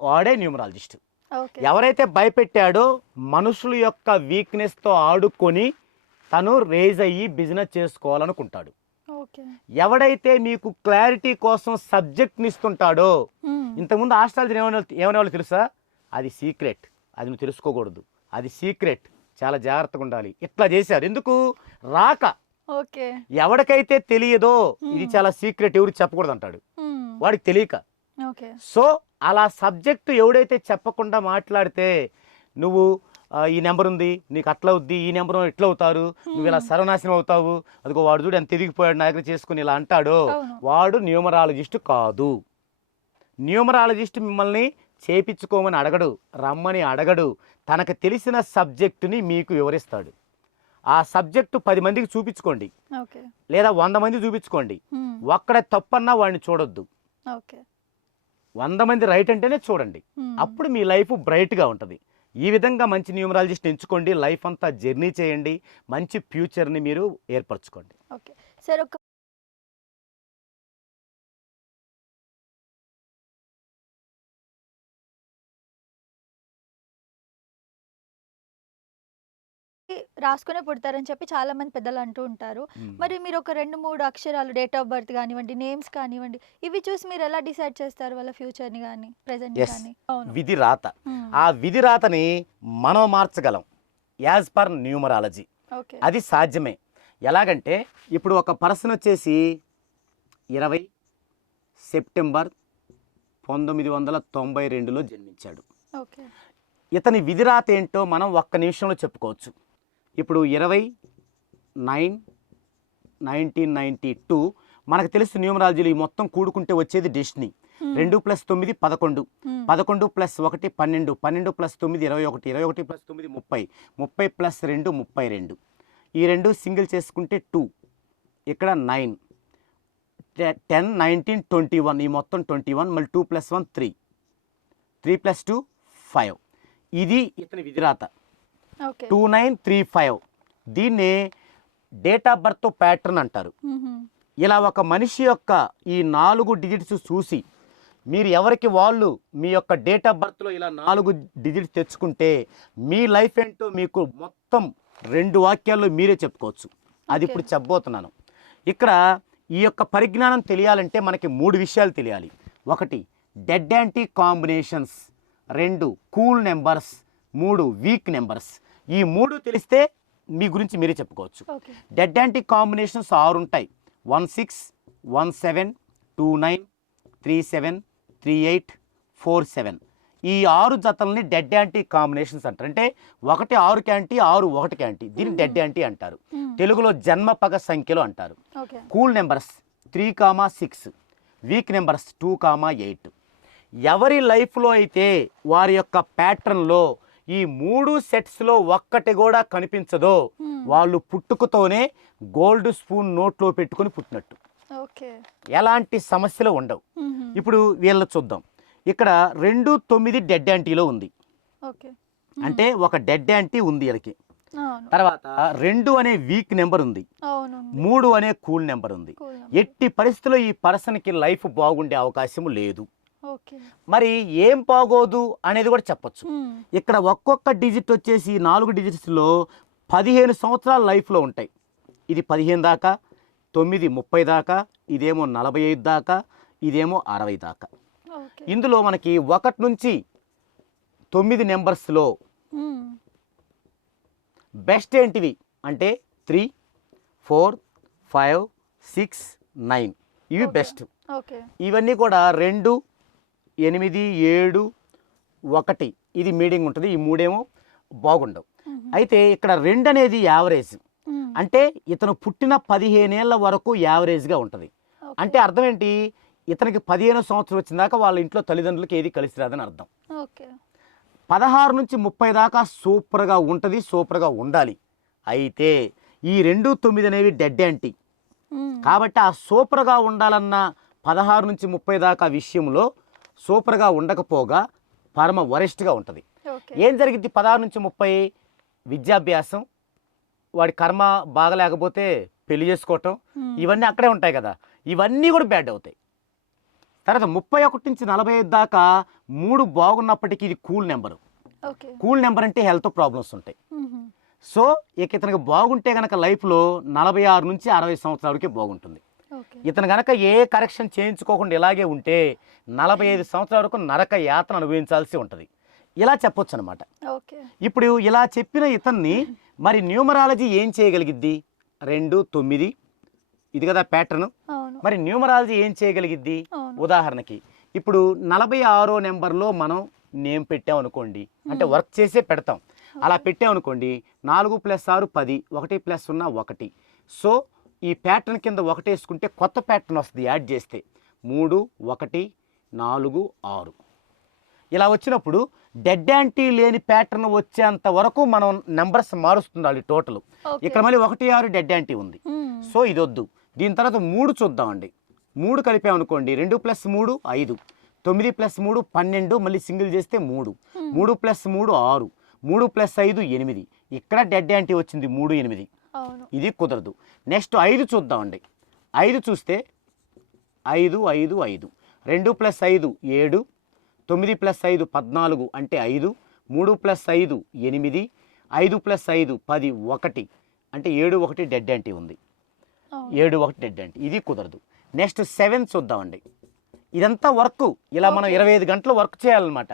వాడే న్యూమరాలజిస్ట్. ఓకే. ఎవరైతే భయపెట్టాడో మనుషుల యొక్క వీక్నెస్తో ఆడుకొని తను రేజ్ అయ్యి బిజినెస్ చేసుకోవాలనుకుంటాడు. ఓకే. ఎవడైతే మీకు క్లారిటీ కోసం సబ్జెక్ట్ని ఇస్తుంటాడో, ఇంతకుముందు ఆస్ట్రాలజీ ఏమనేవాళ్ళు తెలుసా? అది సీక్రెట్, అది నువ్వు తెలుసుకోకూడదు, అది సీక్రెట్, చాలా జాగ్రత్తగా ఉండాలి, ఇట్లా చేశారు. ఎందుకు? రాక. ఓకే. ఎవరికైతే తెలియదో ఇది చాలా సీక్రెట్, ఎవరు చెప్పకూడదు అంటాడు, వాడికి తెలియక. ఓకే. సో అలా సబ్జెక్టు ఎవడైతే చెప్పకుండా మాట్లాడితే నువ్వు ఈ నెంబర్ ఉంది నీకు అట్లా అవుద్ది, ఈ నెంబర్ ఇట్లా అవుతారు, నువ్వు ఇలా సర్వనాశనం అవుతావు, అదిగో వాడు చూడు ఎంత ఎదిగిపోయాడు నా దగ్గర చేసుకుని ఇలా అంటాడో వాడు న్యూమరాలజిస్ట్ కాదు. న్యూమరాలజిస్ట్ మిమ్మల్ని చేపించుకోమని అడగడు, రమ్మని అడగడు, తనకు తెలిసిన సబ్జెక్టుని మీకు వివరిస్తాడు. ఆ సబ్జెక్టు 10 మందికి చూపించుకోండి, లేదా 100 మంది చూపించుకోండి, ఒక్కడే తప్పన్నా వాడిని చూడొద్దు. 100 మంది రైట్ అంటేనే చూడండి, అప్పుడు మీ లైఫ్ బ్రైట్గా ఉంటుంది. ఈ విధంగా మంచి న్యూమరాలజిస్ట్ ఎంచుకోండి, లైఫ్ అంతా జర్నీ చేయండి, మంచి ఫ్యూచర్ని మీరు ఏర్పరచుకోండి. ఓకే సార్, ఒక రాసుకునే పుడతారని చెప్పి చాలా మంది పెద్దలు అంటూ ఉంటారు. మరి మీరు ఒక 2-3 అక్షరాలు, డేట్ ఆఫ్ బర్త్ కానివ్వండి, నేమ్స్ కానివ్వండి, ఇవి చూసి మీరు ఎలా డిసైడ్ చేస్తారు వాళ్ళ ఫ్యూచర్ని కానీ ప్రెజెంట్ కానీ? విధి రాత, ఆ విధి రాతని మనం మార్చగలం యాజ్ పర్ న్యూమరాలజీ. అది సాధ్యమే. ఎలాగంటే ఇప్పుడు ఒక పర్సన్ వచ్చేసి 20 సెప్టెంబర్ 1992లో జన్మించాడు. ఇతని విధి రాత ఏంటో మనం ఒక్క నిమిషంలో చెప్పుకోవచ్చు. ఇప్పుడు 20/9/1992 మనకు తెలుసు న్యూమరాలజీలో ఈ మొత్తం కూడుకుంటే వచ్చేది డెస్టినీ. 2 + 9 11, 11 + 1 12, 12 + 9 21, 21 + 9 30, 30 + 2 32. ఈ 2 సింగిల్ చేసుకుంటే 2, ఇక్కడ 9, 10 19 21, ఈ మొత్తం 21, మళ్ళీ 2 + 1 3, 3 + 2 5. ఇది ఇతని విధిరాత 2935. దీన్నే డేట్ ఆఫ్ బర్త్ ప్యాటర్న్ అంటారు. ఇలా ఒక మనిషి యొక్క ఈ 4 డిజిట్స్ చూసి మీరు ఎవరికి వాళ్ళు మీ యొక్క డేట్ ఆఫ్ బర్త్లో ఇలా 4 డిజిట్స్ తెచ్చుకుంటే మీ లైఫ్ ఏంటో మీకు మొత్తం 2 వాక్యాల్లో మీరే చెప్పుకోవచ్చు. అది ఇప్పుడు చెప్పబోతున్నాను. ఇక్కడ ఈ యొక్క పరిజ్ఞానం తెలియాలంటే మనకి 3 విషయాలు తెలియాలి. 1 dead anti combinations, 2 cool numbers, 3 week numbers. ఈ 3 తెలిస్తే మీ గురించి మీరే చెప్పుకోవచ్చు. డెడ్ యాంటీ కాంబినేషన్స్ 6 ఉంటాయి. 161729373847. ఈ 6 జతల్ని డెడ్ యాంటీ కాంబినేషన్స్ అంటారు. అంటే 1 6 క్యాంటీ 6 1 క్యాంటీ, దీన్ని డెడ్ యాంటీ అంటారు. తెలుగులో జన్మ పగ సంఖ్యలో అంటారు. Cool numbers 3, 6, week numbers 2, 8. ఎవరి లైఫ్లో అయితే వారి యొక్క ప్యాటర్న్లో ఈ 3 సెట్స్లో ఒక్కటి కూడా కనిపించదో వాళ్ళు పుట్టుకతోనే గోల్డ్ స్పూన్ నోట్లో పెట్టుకొని పుట్టినట్టు, ఎలాంటి సమస్యలు ఉండవు. ఇప్పుడు వీళ్ళని చూద్దాం. ఇక్కడ 2, 9 డెడ్ యాంటీలో ఉంది. అంటే ఒక డెడ్ యాంటీ ఉంది వీళ్ళకి. తర్వాత 2 అనే వీక్ నెంబర్ ఉంది, 3 అనే కూల్ నెంబర్ ఉంది. ఎట్టి పరిస్థితుల్లో ఈ పర్సన్కి లైఫ్ బాగుండే అవకాశం లేదు. మరి ఏం బాగోదు అనేది కూడా చెప్పొచ్చు. ఇక్కడ ఒక్కొక్క డిజిట్ వచ్చేసి 4 డిజిట్స్లో 15 సంవత్సరాల లైఫ్లో ఉంటాయి. ఇది 15 దాకా, 9 30 దాకా, ఇదేమో 45 దాకా, ఇదేమో 60 దాకా. ఇందులో మనకి 1 నుంచి 9 నెంబర్స్లో బెస్ట్ ఏంటివి అంటే 3, 4, 5, 6, 9 ఇవి బెస్ట్. ఇవన్నీ కూడా 2, 8, 7, 1 ఇది మీడియం ఉంటుంది. ఈ 3 ఏమో బాగుండవు. అయితే ఇక్కడ 2 అనేది యావరేజ్. అంటే ఇతను పుట్టిన 15 ఏళ్ల వరకు యావరేజ్గా ఉంటుంది. అంటే అర్థం ఏంటి, ఇతనికి 15 సంవత్సరం వచ్చిందాక వాళ్ళ ఇంట్లో తల్లిదండ్రులకి ఏది కలిసి రాదని అర్థం. 16 నుంచి 30 దాకా సూపర్గా ఉంటుంది, సూపర్గా ఉండాలి. అయితే ఈ 2, 9 అనేవి డెడ్ యాంటీ కాబట్టి ఆ సూపర్గా ఉండాలన్న 16 నుంచి 30 దాకా విషయంలో సూపర్గా ఉండకపోగా పరమ వరెస్ట్గా ఉంటుంది. ఏం జరిగింది 16 నుంచి 30? విద్యాభ్యాసం, వాడి కర్మ బాగలేకపోతే పెళ్లి చేసుకోవటం, ఇవన్నీ అక్కడే ఉంటాయి కదా, ఇవన్నీ కూడా బ్యాడ్ అవుతాయి. తర్వాత 31 నుంచి 45 దాకా 3 బాగున్నప్పటికీ ఇది కూల్ నెంబరు. కూల్ నెంబర్ అంటే హెల్త్ ప్రాబ్లమ్స్ ఉంటాయి. సో ఇక ఇతనికి బాగుంటే గనక లైఫ్లో 46 నుంచి 60 సంవత్సరాల వరకే బాగుంటుంది. ఇతను గనక ఏ కరెక్షన్ చేయించుకోకుండా ఇలాగే ఉంటే 45 సంవత్సరాల వరకు నరక యాతన అనుభవించాల్సి ఉంటుంది. ఇలా చెప్పొచ్చు అనమాట. ఇప్పుడు ఇలా చెప్పిన ఇతన్ని మరి న్యూమరాలజీ ఏం చేయగలిగిద్ది? 2, 9 ఇది కదా ప్యాటర్న్. మరి న్యూమరాలజీ ఏం చేయగలిగిద్ది? ఉదాహరణకి ఇప్పుడు 46వ నెంబర్లో మనం నేమ్ పెట్టామనుకోండి, అంటే వర్క్ చేసే పెడతాం. అలా పెట్టామనుకోండి 4 + 6 10, 1 + 0 1. సో ఈ ప్యాటర్న్ కింద 1 వేసుకుంటే కొత్త ప్యాటర్న్ వస్తుంది యాడ్ చేస్తే 3, 1, 4, 6. ఇలా వచ్చినప్పుడు డెడ్ యాంటీ లేని ప్యాటర్న్ వచ్చేంత వరకు మనం నెంబర్స్ మారుస్తుండాలి టోటల్. ఇక్కడ మళ్ళీ 1, 6 డెడ్ యాంటీ ఉంది. సో ఇది వద్దు. దీని తర్వాత 3 చూద్దామండి. 3 కలిపామనుకోండి 2 + 3 5, 9 + 3 12, మళ్ళీ సింగిల్ చేస్తే 3, 3 + 3 6, 3 + 5 8. ఇక్కడ డెడ్ యాంటీ వచ్చింది 3, 8. ఇది కుదరదు. నెక్స్ట్ 5 చూద్దామండి. 5 చూస్తే 5, 5, 5, 2 + 5 7, 9 + 5 14 అంటే 5, 3 + 5 8, 5 + 5 10 1 అంటే 7 1 డెడ్ యాంటీ ఉంది. 7 1 డెడ్ యాంటీ, ఇది కుదరదు. నెక్స్ట్ 7 చూద్దామండి. ఇదంతా వర్క్, ఇలా మనం 25 గంటలు వర్క్ చేయాలన్నమాట.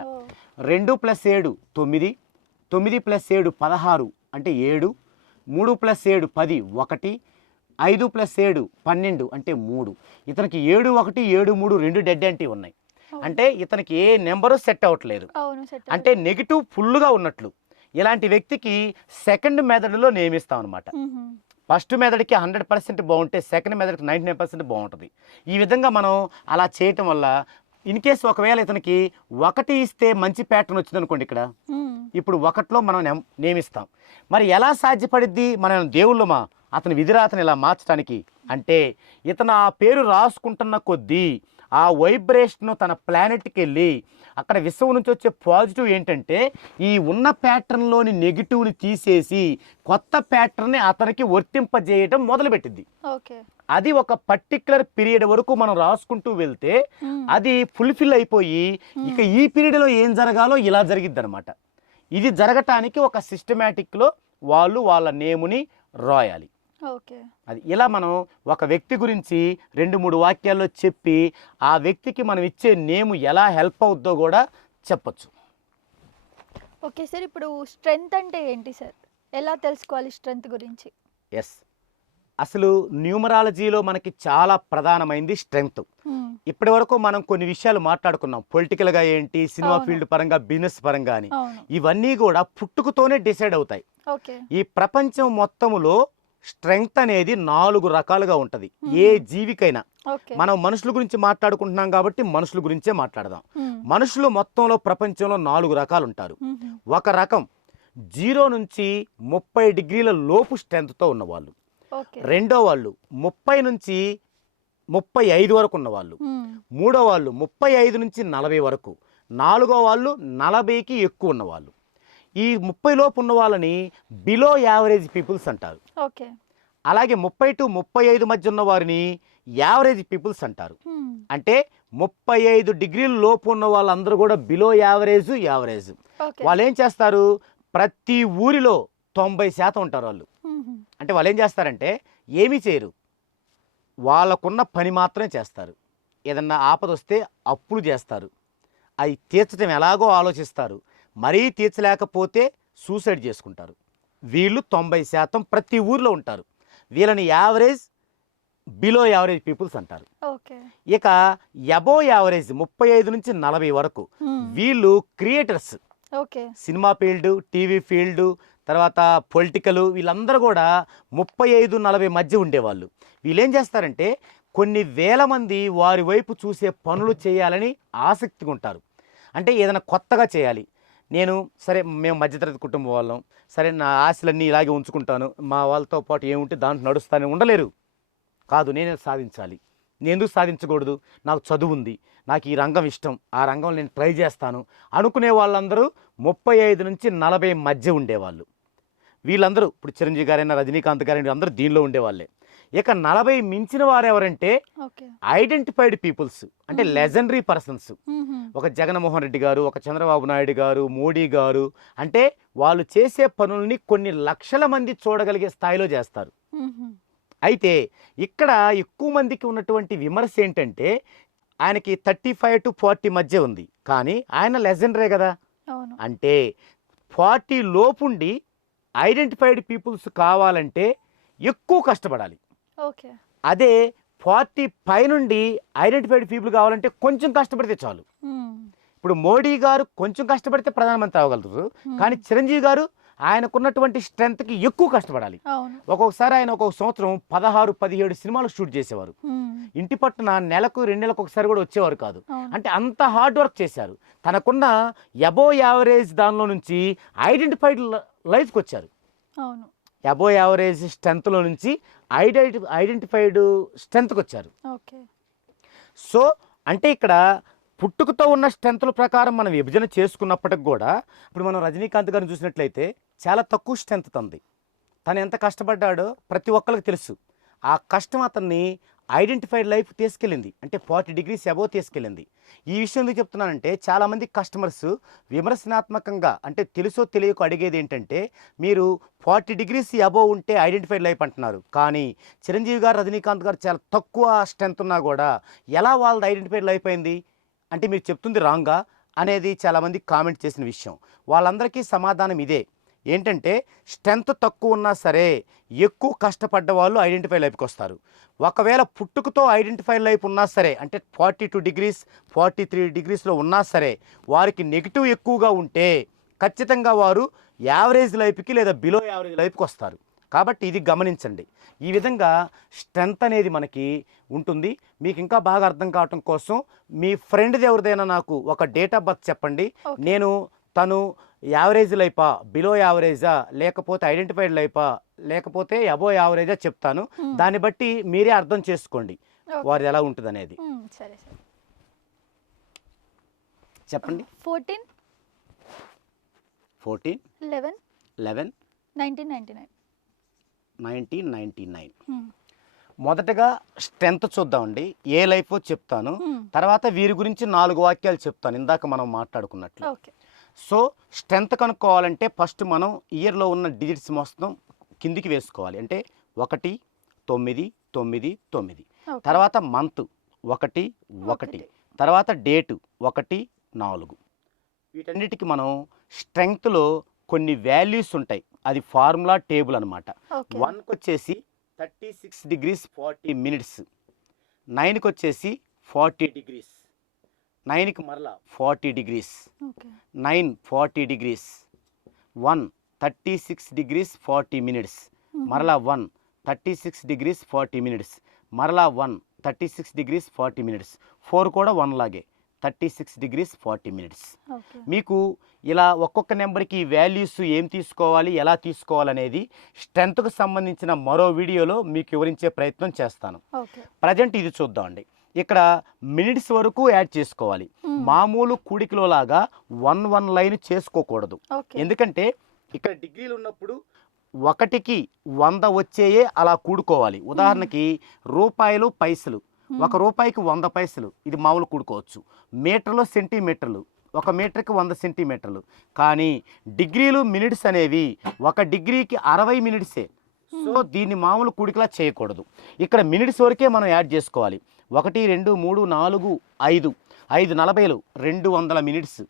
2 + 7 9, 9 + 7 16 అంటే 7, 3 + 7 10 1, 5 + 7 12 అంటే 3. ఇతనికి 7 1 7 3 2 డెడ్ యాంటీ ఉన్నాయి. అంటే ఇతనికి ఏ నెంబరు సెట్ అవ్వట్లేదు, అంటే నెగిటివ్ ఫుల్గా ఉన్నట్లు. ఇలాంటి వ్యక్తికి సెకండ్ మెథడ్లో నియమిస్తాం అనమాట. ఫస్ట్ మెథడ్కి 100% బాగుంటే సెకండ్ మెథడ్కి 99% బాగుంటుంది. ఈ విధంగా మనం అలా చేయటం వల్ల ఇన్ కేసు ఒకవేళ ఇతనికి 1 ఇస్తే మంచి ప్యాటర్న్ వచ్చింది అనుకోండి, ఇక్కడ ఇప్పుడు 1లో మనం నియమిస్తాం. మరి ఎలా సాధ్యపడిద్ది మనం దేవుళ్ళమా అతని విధిరాతను ఇలా మార్చడానికి? అంటే ఇతను ఆ పేరు రాసుకుంటున్న కొద్దీ ఆ వైబ్రేషన్ తన ప్లానెట్కి వెళ్ళి అక్కడ విశ్వం నుంచి వచ్చే పాజిటివ్ ఏంటంటే ఈ ఉన్న ప్యాటర్న్లోని నెగిటివ్ని తీసేసి కొత్త ప్యాటర్న్ని అతనికి వర్తింపజేయడం మొదలుపెట్టింది. అది ఒక పర్టిక్యులర్ పీరియడ్ వరకు మనం రాసుకుంటూ వెళ్తే అది ఫుల్ఫిల్ అయిపోయి ఇక ఈ పీరియడ్లో ఏం జరగాలో ఇలా జరిగిద్ది అనమాట. ఇది జరగటానికి ఒక సిస్టమేటిక్లో వాళ్ళు వాళ్ళ నేముని రాయాలి. అది ఇలా మనం ఒక వ్యక్తి గురించి 2-3 వాక్యాల్లో చెప్పి ఆ వ్యక్తికి మనం ఇచ్చే నేము ఎలా హెల్ప్ అవుద్దో కూడా చెప్పచ్చు. ఓకే సార్, ఇప్పుడు స్ట్రెంగ్త్ అంటే ఏంటి సార్? ఎలా తెలుసుకోవాలి స్ట్రెంగ్త్ గురించి? ఎస్, అసలు న్యూమరాలజీలో మనకి చాలా ప్రధానమైంది స్ట్రెంగ్త్. ఇప్పటి వరకు మనం కొన్ని విషయాలు మాట్లాడుకున్నాం, పొలిటికల్గా ఏంటి, సినిమా అవును. ఫీల్డ్ పరంగా, బిజినెస్ పరంగా అని. అవును. ఇవన్నీ కూడా పుట్టుకతోనే డిసైడ్ అవుతాయి. ఓకే. ఈ ప్రపంచం మొత్తములో స్ట్రెంగ్త్ అనేది 4 రకాలుగా ఉంటుంది ఏ జీవికైనా. ఓకే. మనం మనుషుల గురించి మాట్లాడుకుంటున్నాం కాబట్టి మనుషుల గురించే మాట్లాడదాం. మనుషులు మొత్తంలో ప్రపంచంలో 4 రకాలు ఉంటారు. ఒక రకం 0 నుంచి 30 డిగ్రీల లోపు స్ట్రెంగ్త్తో ఉన్నవాళ్ళు. ఓకే. రెండో వాళ్ళు 30 నుంచి 35 వరకు ఉన్నవాళ్ళు. మూడో వాళ్ళు 35 నుంచి 40 వరకు. నాలుగో వాళ్ళు 40కి ఎక్కువ ఉన్నవాళ్ళు. ఈ 30 లోపు ఉన్న వాళ్ళని బిలో యావరేజ్ పీపుల్స్ అంటారు. ఓకే. అలాగే 30 టు 35 మధ్య ఉన్న వారిని యావరేజ్ పీపుల్స్ అంటారు. అంటే 35 డిగ్రీల లోపు ఉన్న వాళ్ళందరూ కూడా బిలో యావరేజ్. ఓకే. వాళ్ళు ఏం చేస్తారు, ప్రతి ఊరిలో 90% ఉంటారు వాళ్ళు. అంటే వాళ్ళు ఏం చేస్తారంటే ఏమీ చేయరు, వాళ్ళకున్న పని మాత్రమే చేస్తారు. ఏదన్నా ఆపద వస్తే అప్పులు చేస్తారు, అవి తీర్చడం ఎలాగో ఆలోచిస్తారు, మరీ తీర్చలేకపోతే సూసైడ్ చేసుకుంటారు. వీళ్ళు 90% ప్రతి ఊర్లో ఉంటారు. వీళ్ళని యావరేజ్, బిలో యావరేజ్ పీపుల్స్ అంటారు. ఓకే. ఇక అబో యావరేజ్ 35 నుంచి 40 వరకు వీళ్ళు creators. Okay. Cinema field, TV field, తర్వాత పొలిటికల్, వీళ్ళందరూ కూడా 35-40 మధ్య ఉండేవాళ్ళు. వీళ్ళు ఏం చేస్తారంటే కొన్ని వేల మంది వారి వైపు చూసే పనులు చేయాలని ఆసక్తిగా ఉంటారు. అంటే ఏదైనా కొత్తగా చేయాలి, సరే మేము మధ్యతరగతి కుటుంబం వాళ్ళం, సరే నా ఆశలన్నీ ఇలాగే ఉంచుకుంటాను, మా వాళ్ళతో పాటు ఏముంటే దాంట్లో నడుస్తానే ఉండలేరు. కాదు, నేనే సాధించాలి, నేను ఎందుకు సాధించకూడదు, నాకు చదువు ఉంది, నాకు ఈ రంగం ఇష్టం, ఆ రంగంలో నేను ట్రై చేస్తాను అనుకునే వాళ్ళందరూ 35 నుంచి 40 మధ్య ఉండేవాళ్ళు. వీళ్ళందరూ ఇప్పుడు చిరంజీవి గారైనా, రజనీకాంత్ గారైనా అందరూ దీనిలో ఉండేవాళ్ళే. ఇక 40 మించిన వారు ఎవరంటే ఐడెంటిఫైడ్ పీపుల్స్, అంటే లెజెండరీ పర్సన్స్. ఒక జగన్మోహన్ రెడ్డి గారు, ఒక చంద్రబాబు నాయుడు గారు, మోడీ గారు, అంటే వాళ్ళు చేసే పనుల్ని కొన్ని లక్షల మంది చూడగలిగే స్థాయిలో చేస్తారు. అయితే ఇక్కడ ఎక్కువ మందికి ఉన్నటువంటి విమర్శ ఏంటంటే ఆయనకి 35 to 40 మధ్య ఉంది, కానీ ఆయన లెజెండరే కదా. అంటే 40 లోపుండి ఐడెంటిఫైడ్ పీపుల్స్ కావాలంటే ఎక్కువ కష్టపడాలి. అదే 40 పైనుండి ఐడెంటిఫైడ్ పీపుల్ కావాలంటే కొంచెం కష్టపడితే చాలు. ఇప్పుడు మోడీ గారు కొంచెం కష్టపడితే ప్రధానమంత్రి అవ్వగలుగుతారు, కానీ చిరంజీవి గారు ఆయనకున్నటువంటి స్ట్రెంగ్త్కి ఎక్కువ కష్టపడాలి. ఒక్కొక్కసారి ఆయన ఒక్కొక్క సంవత్సరం 16-17 సినిమాలు షూట్ చేసేవారు. ఇంటి పట్టున నెలకు 2 నెలలకు ఒకసారి కూడా వచ్చేవారు కాదు. అంటే అంత హార్డ్ వర్క్ చేశారు. తనకున్న అబో యావరేజ్ దానిలో నుంచి ఐడెంటిఫైడ్ లైఫ్కి వచ్చారు. అబో యావరేజ్ స్ట్రెంగ్త్లో నుంచి ఐడెంటిఫైడ్ స్ట్రెంగ్త్కి వచ్చారు. సో అంటే ఇక్కడ పుట్టుకతో ఉన్న స్ట్రెంగ్త్ల ప్రకారం మనం విభజన చేసుకున్నప్పటికి కూడా ఇప్పుడు మనం రజనీకాంత్ గారిని చూసినట్లయితే చాలా తక్కువ స్ట్రెంగ్త్ తంది. తను ఎంత కష్టపడ్డాడో ప్రతి ఒక్కరికి తెలుసు. ఆ కష్టం అతన్ని ఐడెంటిఫైడ్ లైఫ్ తీసుకెళ్ళింది, అంటే 40 degrees అబోవ్ తీసుకెళ్ళింది. ఈ విషయం ఎందుకు చెప్తున్నానంటే చాలామంది కస్టమర్స్ విమర్శనాత్మకంగా, అంటే తెలుసో తెలియకో అడిగేది ఏంటంటే మీరు 40 degrees అబోవ్ ఉంటే ఐడెంటిఫైడ్ లైఫ్ అంటున్నారు, కానీ చిరంజీవి గారు, రజనీకాంత్ గారు చాలా తక్కువ స్ట్రెంగ్త్ ఉన్నా కూడా ఎలా వాళ్ళది ఐడెంటిఫైడ్ లైఫ్ అయింది అంటే మీరు చెప్తుంది రాంగా అనేది చాలామంది కామెంట్ చేసిన విషయం. వాళ్ళందరికీ సమాధానం ఇదే, ఏంటంటే స్ట్రెంగ్త్ తక్కువ ఉన్నా సరే ఎక్కువ కష్టపడ్డ వాళ్ళు ఐడెంటిఫై లైఫ్కి వస్తారు. ఒకవేళ పుట్టుకతో ఐడెంటిఫై లైఫ్ ఉన్నా సరే, అంటే 42 degrees 43 degreesలో ఉన్నా సరే వారికి నెగిటివ్ ఎక్కువగా ఉంటే ఖచ్చితంగా వారు యావరేజ్ లైఫ్కి లేదా బిలో యావరేజ్ లైఫ్కి వస్తారు. కాబట్టి ఇది గమనించండి. ఈ విధంగా స్ట్రెంగ్త్ అనేది మనకి ఉంటుంది. మీకు ఇంకా బాగా అర్థం కావటం కోసం మీ ఫ్రెండ్ది ఎవరిదైనా నాకు ఒక డేట్ ఆఫ్ బర్త్ చెప్పండి, నేను తను యావరేజ్ లైఫా, బిలో యావరేజా, లేకపోతే ఐడెంటిఫైడ్ లైఫా, లేకపోతే అబో యావరేజా చెప్తాను. దాన్ని బట్టి మీరే అర్థం చేసుకోండి వారిది ఎలా ఉంటుంది అనేది. చెప్పండి. 14 11 1999. మొదటగా స్ట్రెంగ్త్ చూద్దామండి. ఏ లైఫ్ చెప్తాను, తర్వాత వీరి గురించి 4 వాక్యాలు చెప్తాను ఇందాక మనం మాట్లాడుకున్నట్లు. సో స్ట్రెంగ్త్ కనుక్కోవాలంటే ఫస్ట్ మనం ఇయర్లో ఉన్న డిజిట్స్ మొత్తం కిందికి వేసుకోవాలి. అంటే 1 9 9 9, తర్వాత మంత్ 1 1, తర్వాత డేటు 1 4. వీటన్నిటికి మనం స్ట్రెంగ్త్లో కొన్ని వాల్యూస్ ఉంటాయి, అది ఫార్ములా టేబుల్ అనమాట. 1కి వచ్చేసి 36 degrees 40 minutes. 9కి వచ్చేసి 40 degrees. 9కి మరలా 40 degrees. Okay 9 40 degrees. 1 36 degrees 40 minutes. మరలా 1 36 degrees 40 minutes. మరలా 1 36 degrees 40 minutes. 4 కూడా 1 లాగే 36 degrees 40 minutes. ఓకే మీకు ఇలా ఒక్కొక్క నెంబర్కి వాల్యూస్ ఏం తీసుకోవాలి, ఎలా తీసుకోవాలనేది స్ట్రెంత్కు సంబంధించిన మరో వీడియోలో మీకు వివరించే ప్రయత్నం చేస్తాను. ఓకే ప్రజెంట్ ఇది చూద్దామండి. ఇక్కడ మినిట్స్ వరకు యాడ్ చేసుకోవాలి. మామూలు కూడికలో లాగా 1 లైన్ చేసుకోకూడదు. ఓకే ఎందుకంటే ఇక్కడ డిగ్రీలు ఉన్నప్పుడు 1కి 100 వచ్చేయే అలా కూడుకోవాలి. ఉదాహరణకి రూపాయలు పైసలు, 1 రూపాయికి 100 పైసలు, ఇది మామూలు కూడుకోవచ్చు. మీటర్లు సెంటీమీటర్లు, 1 మీటర్కి 100 సెంటీమీటర్లు. కానీ డిగ్రీలు మినిట్స్ అనేవి 1 డిగ్రీకి 60 మినిట్సే. సో దీన్ని మామూలు కూడికలా చేయకూడదు. ఇక్కడ మినిట్స్ వరకే మనం యాడ్ చేసుకోవాలి. 1 2 3 4 5 5 40లు 200 మినిట్స్.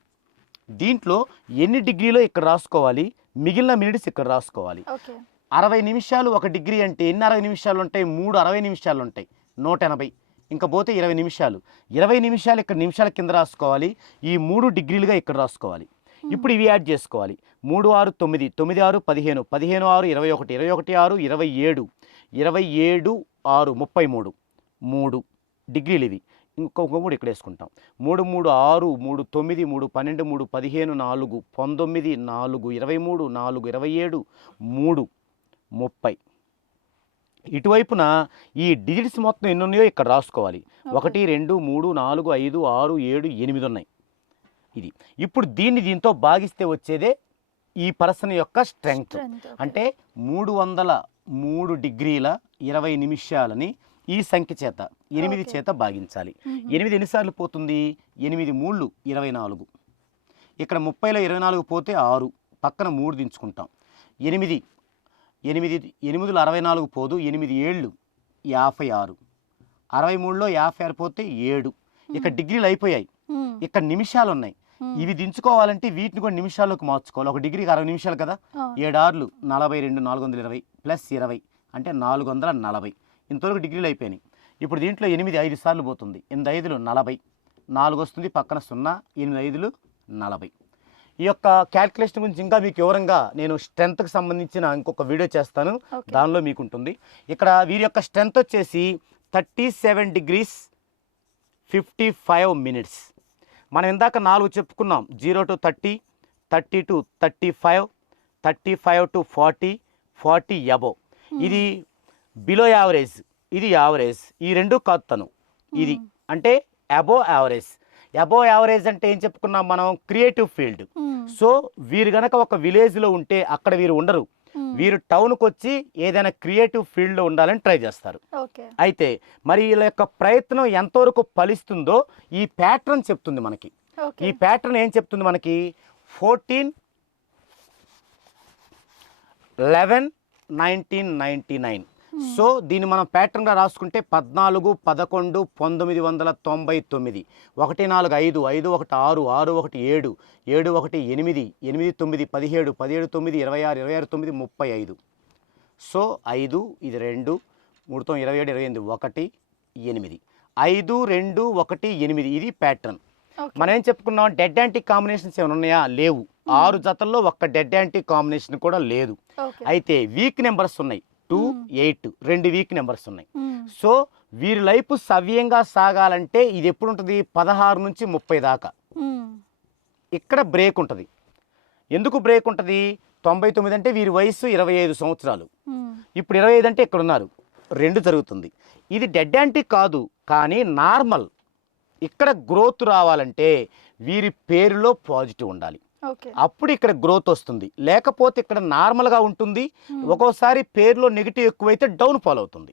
దీంట్లో ఎన్ని డిగ్రీలో ఇక్కడ రాసుకోవాలి, మిగిలిన మినిట్స్ ఇక్కడ రాసుకోవాలి. ఓకే 60 నిమిషాలు 1 డిగ్రీ అంటే ఎన్ని 60 నిమిషాలు ఉంటాయి? 3 60 నిమిషాలు ఉంటాయి, 180. ఇంకా పోతే 20 నిమిషాలు. 20 నిమిషాలు ఇక్కడ నిమిషాల కింద రాసుకోవాలి. ఈ 3 డిగ్రీలుగా ఇక్కడ రాసుకోవాలి. ఇప్పుడు ఇవి యాడ్ చేసుకోవాలి. 3 6 9 9 6 15 15 6 21 21 6 27 27 6 33 3 డిగ్రీలు ఇవి. ఇంకొక 3 ఇక్కడ వేసుకుంటాం. 3 3 6 3 9 3 12 3 15 4 19 4 23 4 27 3 30. ఇటువైపున ఈ డిజిట్స్ మొత్తం ఎన్ని ఉన్నాయో ఇక్కడ రాసుకోవాలి. 1 2 3 4 5 6 7 8 ఉన్నాయి. ఇది ఇప్పుడు దీంతో భాగిస్తే వచ్చేదే ఈ పర్సన్ యొక్క స్ట్రెంగ్త్. అంటే 303 డిగ్రీల 20 నిమిషాలని ఈ సంఖ్య చేత 8 చేత భాగించాలి. 8 ఎన్నిసార్లు పోతుంది? 8 3 24. ఇక్కడ 30లో 24 పోతే 6, పక్కన 3 దించుకుంటాం. 8 8 64 పోదు, 8 7 56. 63లో 56 పోతే 7. ఇక్కడ డిగ్రీలు అయిపోయాయి. ఇక్కడ నిమిషాలు ఉన్నాయి. ఇవి దించుకోవాలంటే వీటిని కూడా నిమిషాల్లోకి మార్చుకోవాలి. 1 డిగ్రీకి 60 నిమిషాలు కదా. 7 6 42 420 ప్లస్ 20 అంటే 440. ఇంతవరకు డిగ్రీలు అయిపోయినాయి. ఇప్పుడు దీంట్లో 8 5 సార్లు పోతుంది. 8 5లు 40, 4 వస్తుంది, పక్కన 0, 8 5లు 40. ఈ యొక్క క్యాల్కులేషన్ గురించి ఇంకా మీకు వివరంగా నేను స్ట్రెంత్కి సంబంధించిన ఇంకొక వీడియో చేస్తాను. దానిలో మీకు ఉంటుంది. ఇక్కడ వీరి యొక్క స్ట్రెంత్ వచ్చేసి 37 degrees 55 minutes. మనం ఇందాక 4 చెప్పుకున్నాం. 0 to 30, 30 to 35, 35 to 40, 40 above. ఇది బిలో యావరేజ్, ఇది యావరేజ్. ఈ రెండు కాదు తను. ఇది అంటే అబోవ్ యావరేజ్. అబోవ్ యావరేజ్ అంటే ఏం చెప్పుకున్నాం మనం? Creative field. సో వీరు గనక ఒక విలేజ్లో ఉంటే అక్కడ వీరు ఉండరు. వీరు టౌన్కి వచ్చి ఏదైనా క్రియేటివ్ ఫీల్డ్లో ఉండాలని ట్రై చేస్తారు. అయితే మరి వీళ్ళ యొక్క ప్రయత్నం ఎంతవరకు ఫలిస్తుందో ఈ ప్యాటర్న్ చెప్తుంది మనకి. ఈ ప్యాటర్న్ ఏం చెప్తుంది మనకి? 14 11 1999. సో దీన్ని మనం ప్యాటర్న్గా రాసుకుంటే 14 11 1999, 1 4 5 5 1 6 6 1 7 7 1 8 8 9 17 17 9 26 26 9 35. సో 5 ఇది 2 3 27 28 1 8 5 2 1 8. ఇది ప్యాటర్న్. మనం ఏం చెప్పుకున్నాం? డెడ్ యాంటీ కాంబినేషన్స్ ఏమైనా ఉన్నాయా? లేవు. 6 జతల్లో ఒక్క డెడ్ యాంటీ కాంబినేషన్ కూడా లేదు. అయితే వీక్ నెంబర్స్ ఉన్నాయి. 2 8 2 వీక్ నెంబర్స్ ఉన్నాయి. సో వీరి లైఫ్ సవ్యంగా సాగాలంటే ఇది ఎప్పుడు ఉంటుంది? 16 నుంచి 30 దాకా. ఇక్కడ బ్రేక్ ఉంటుంది. ఎందుకు బ్రేక్ ఉంటుంది? 99 అంటే వీరి వయసు 25 సంవత్సరాలు. ఇప్పుడు 25 అంటే ఇక్కడ ఉన్నారు. 2 జరుగుతుంది. ఇది డెడ్ యాంటీ కాదు, కానీ నార్మల్. ఇక్కడ గ్రోత్ రావాలంటే వీరి పేరులో పాజిటివ్ ఉండాలి. అప్పుడు ఇక్కడ గ్రోత్ వస్తుంది. లేకపోతే ఇక్కడ నార్మల్గా ఉంటుంది. ఒక్కోసారి పేరులో నెగిటివ్ ఎక్కువైతే డౌన్ ఫాల్ అవుతుంది.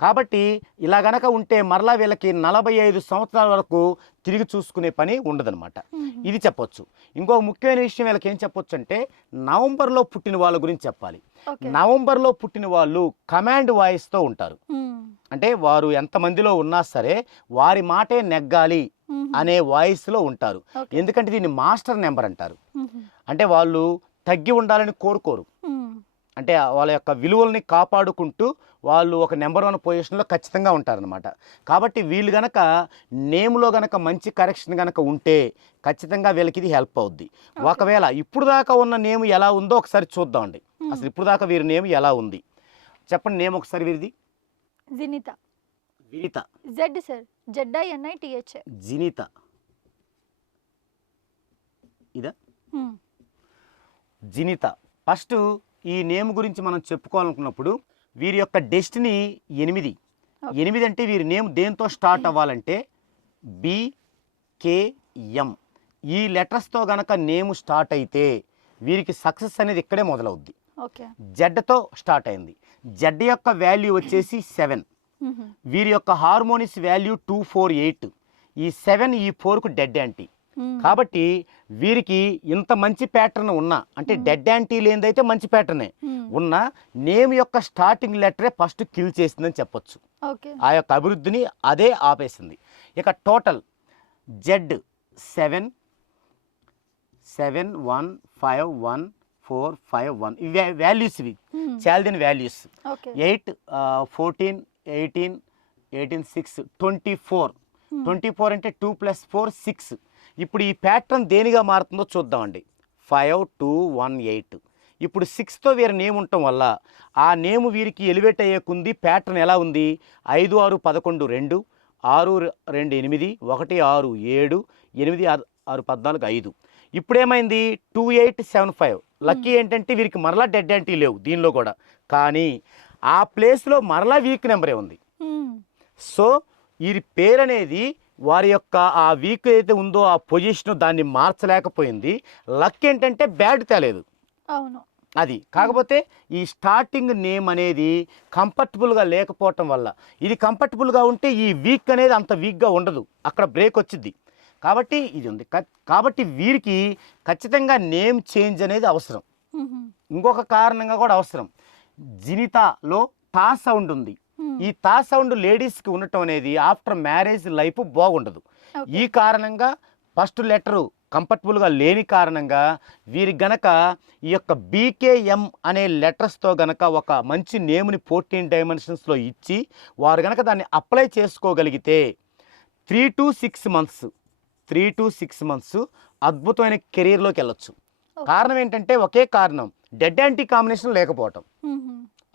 కాబట్టి ఇలా గనక ఉంటే మరలా వీళ్ళకి 45 సంవత్సరాల వరకు తిరిగి చూసుకునే పని ఉండదన్నమాట. ఇది చెప్పొచ్చు. ఇంకొక ముఖ్యమైన విషయం వీళ్ళకి ఏం చెప్పొచ్చు అంటే నవంబర్లో పుట్టిన వాళ్ళ గురించి చెప్పాలి. నవంబర్లో పుట్టిన వాళ్ళు కమాండ్ వాయిస్తో ఉంటారు. అంటే వారు ఎంతమందిలో ఉన్నా సరే వారి మాటే నెగ్గాలి అనే వాయిస్లో ఉంటారు. ఎందుకంటే దీన్ని మాస్టర్ నెంబర్ అంటారు. అంటే వాళ్ళు తగ్గి ఉండాలని కోరుకోరు. అంటే వాళ్ళ యొక్క విలువల్ని కాపాడుకుంటూ వాళ్ళు ఒక నెంబర్ 1 పొజిషన్లో ఖచ్చితంగా ఉంటారనమాట. కాబట్టి వీళ్ళు గనక నేమ్లో గనక మంచి కరెక్షన్ గనక ఉంటే ఖచ్చితంగా వీళ్ళకి ఇది హెల్ప్ అవుద్ది. ఒకవేళ ఇప్పుడు దాకా ఉన్న నేమ్ ఎలా ఉందో ఒకసారి చూద్దామండి. అసలు ఇప్పుడు దాకా వీరి నేమ్ ఎలా ఉంది చెప్పండి. నేమ్ ఒకసారి వీరిది. Jinitha. Vinitha. Z sir, ZINITH. Jinitha. ఇదా జినిత. ఫస్ట్ ఈ నేమ్ గురించి మనం చెప్పుకోవాలనుకున్నప్పుడు వీరి యొక్క డెస్టినీ 8. 8 అంటే వీరి నేమ్ దేంతో స్టార్ట్ అవ్వాలంటే BKM. ఈ లెటర్స్తో గనక నేమ్ స్టార్ట్ అయితే వీరికి సక్సెస్ అనేది ఇక్కడే మొదలవుద్ది. జెడ్తో స్టార్ట్ అయింది. జెడ్ యొక్క వాల్యూ వచ్చేసి 7. వీరి యొక్క హార్మోనిస్ వాల్యూ 248. ఈ 7 ఈ 4కు డెడ్ యాంటీ. కాబట్టి వీరికి ఇంత మంచి ప్యాటర్న్ ఉన్నా, అంటే డెడ్ యాంటీ లేనిదైతే మంచి ప్యాటర్నే ఉన్న నేమ్ యొక్క స్టార్టింగ్ లెటరే ఫస్ట్ కిల్ చేసిందని చెప్పొచ్చు. ఆ యొక్క అభివృద్ధిని అదే ఆపేసింది. ఇక టోటల్ జెడ్ 7 7 1 5 1 4 5 1 ఇవి వాల్యూస్. ఇవి చాలదిన వాల్యూస్. 8 14 18 18 6 24. 24 అంటే 2 + 4 6. ఇప్పుడు ఈ ప్యాటర్న్ దేనిగా మారుతుందో చూద్దామండి. 5 2 1 8. ఇప్పుడు 6తో వీరి నేమ్ ఉండటం వల్ల ఆ నేమ్ వీరికి ఎలివేట్ అయ్యే కొంది ప్యాటర్న్ ఎలా ఉంది? 5 6 11 2 6 2 8 1 6 7 8 6 14 5. ఇప్పుడేమైంది? 2 8 7 5. లక్కీ ఏంటంటే వీరికి మరలా డెడ్ యాంటీ లేవు దీనిలో కూడా, కానీ ఆ ప్లేస్లో మరలా వీక్ నెంబరే ఉంది. సో వీరి పేరు అనేది వారి యొక్క ఆ వీక్ ఏదైతే ఉందో ఆ పొజిషన్ దాన్ని మార్చలేకపోయింది. లక్ ఏంటంటే బ్యాడ్ తేలేదు. అవును, అది కాకపోతే ఈ స్టార్టింగ్ నేమ్ అనేది కంఫర్టబుల్గా లేకపోవటం వల్ల, ఇది కంఫర్టబుల్గా ఉంటే ఈ వీక్ అనేది అంత వీక్గా ఉండదు, అక్కడ బ్రేక్ వచ్చింది. కాబట్టి ఇది ఉంది. కాబట్టి వీరికి ఖచ్చితంగా నేమ్ చేంజ్ అనేది అవసరం. ఇంకొక కారణంగా కూడా అవసరం. జినితాలో టా సౌండ్ ఉంది. ఈ టా సౌండ్ లేడీస్కి ఉండటం అనేది ఆఫ్టర్ మ్యారేజ్ లైఫ్ బాగుండదు. ఈ కారణంగా ఫస్ట్ లెటరు కంఫర్టబుల్గా లేని కారణంగా వీరికి గనక ఈ యొక్క BKM అనే లెటర్స్తో గనక ఒక మంచి నేమ్ని 14 డైమెన్షన్స్లో ఇచ్చి వారు గనక దాన్ని అప్లై చేసుకోగలిగితే 3 to 6 months అద్భుతమైన కెరీర్లోకి వెళ్ళొచ్చు. కారణం ఏంటంటే ఒకే కారణం, డెడ్ యాంటీ కాంబినేషన్ లేకపోవటం.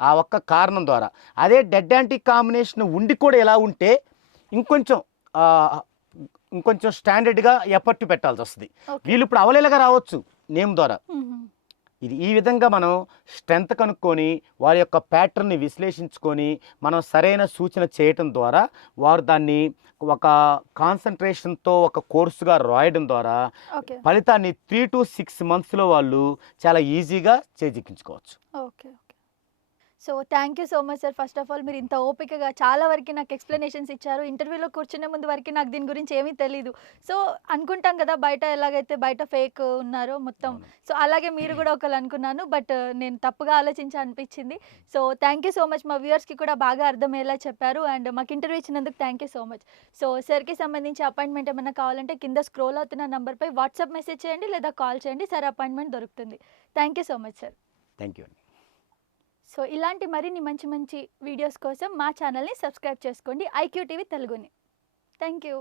ఆ ఒక్క కారణం ద్వారా. అదే డెడ్ యాంటీ కాంబినేషన్ ఉండి కూడా ఎలా ఉంటే ఇంకొంచెం స్టాండర్డ్గా ఎఫర్ట్ పెట్టాల్సి వస్తుంది. వీళ్ళు ఇప్పుడు అవలేలగా రావచ్చు నేమ్ ద్వారా. ఇది ఈ విధంగా మనం స్ట్రెంత్ కనుక్కొని వారి యొక్క ప్యాటర్న్ని విశ్లేషించుకొని మనం సరైన సూచన చేయటం ద్వారా వారు దాన్ని ఒక కాన్సన్ట్రేషన్తో ఒక కోర్సుగా రాయడం ద్వారా ఫలితాన్ని 3 to 6 monthsలో వాళ్ళు చాలా ఈజీగా చేజిక్కించుకోవచ్చు. Okay. So thank you so much sir. First of all మీరు ఇంత ఓపికగా చాలా వరకు నాకు ఎక్స్ప్లెనేషన్స్ ఇచ్చారు. ఇంటర్వ్యూలో కూర్చునే ముందు వరకు నాకు దీని గురించి ఏమీ తెలీదు. సో అనుకుంటాం కదా బయట ఎలాగైతే బయట ఫేక్ ఉన్నారో మొత్తం, సో అలాగే మీరు కూడా ఒకళ్ళు అనుకున్నాను. బట్ నేను తప్పుగా ఆలోచించి అనిపించింది. So thank you so much. మా వ్యూవర్స్కి కూడా బాగా అర్థమయ్యేలా చెప్పారు అండ్ మాకు ఇంటర్వ్యూ ఇచ్చినందుకు thank you so much. So సార్కి సంబంధించి అపాయింట్మెంట్ ఏమైనా కావాలంటే కింద స్క్రోల్ అవుతున్న నెంబర్పై వాట్సాప్ మెసేజ్ చేయండి లేదా కాల్ చేయండి. సార్ అపాయింట్మెంట్ దొరుకుతుంది. Thank you so much sir. Thank you అండి. సో ఇలాంటి మరిన్ని మంచి వీడియోస్ కోసం మా ఛానల్ని సబ్స్క్రైబ్ చేసుకోండి, IQ TV తెలుగుని. Thank you.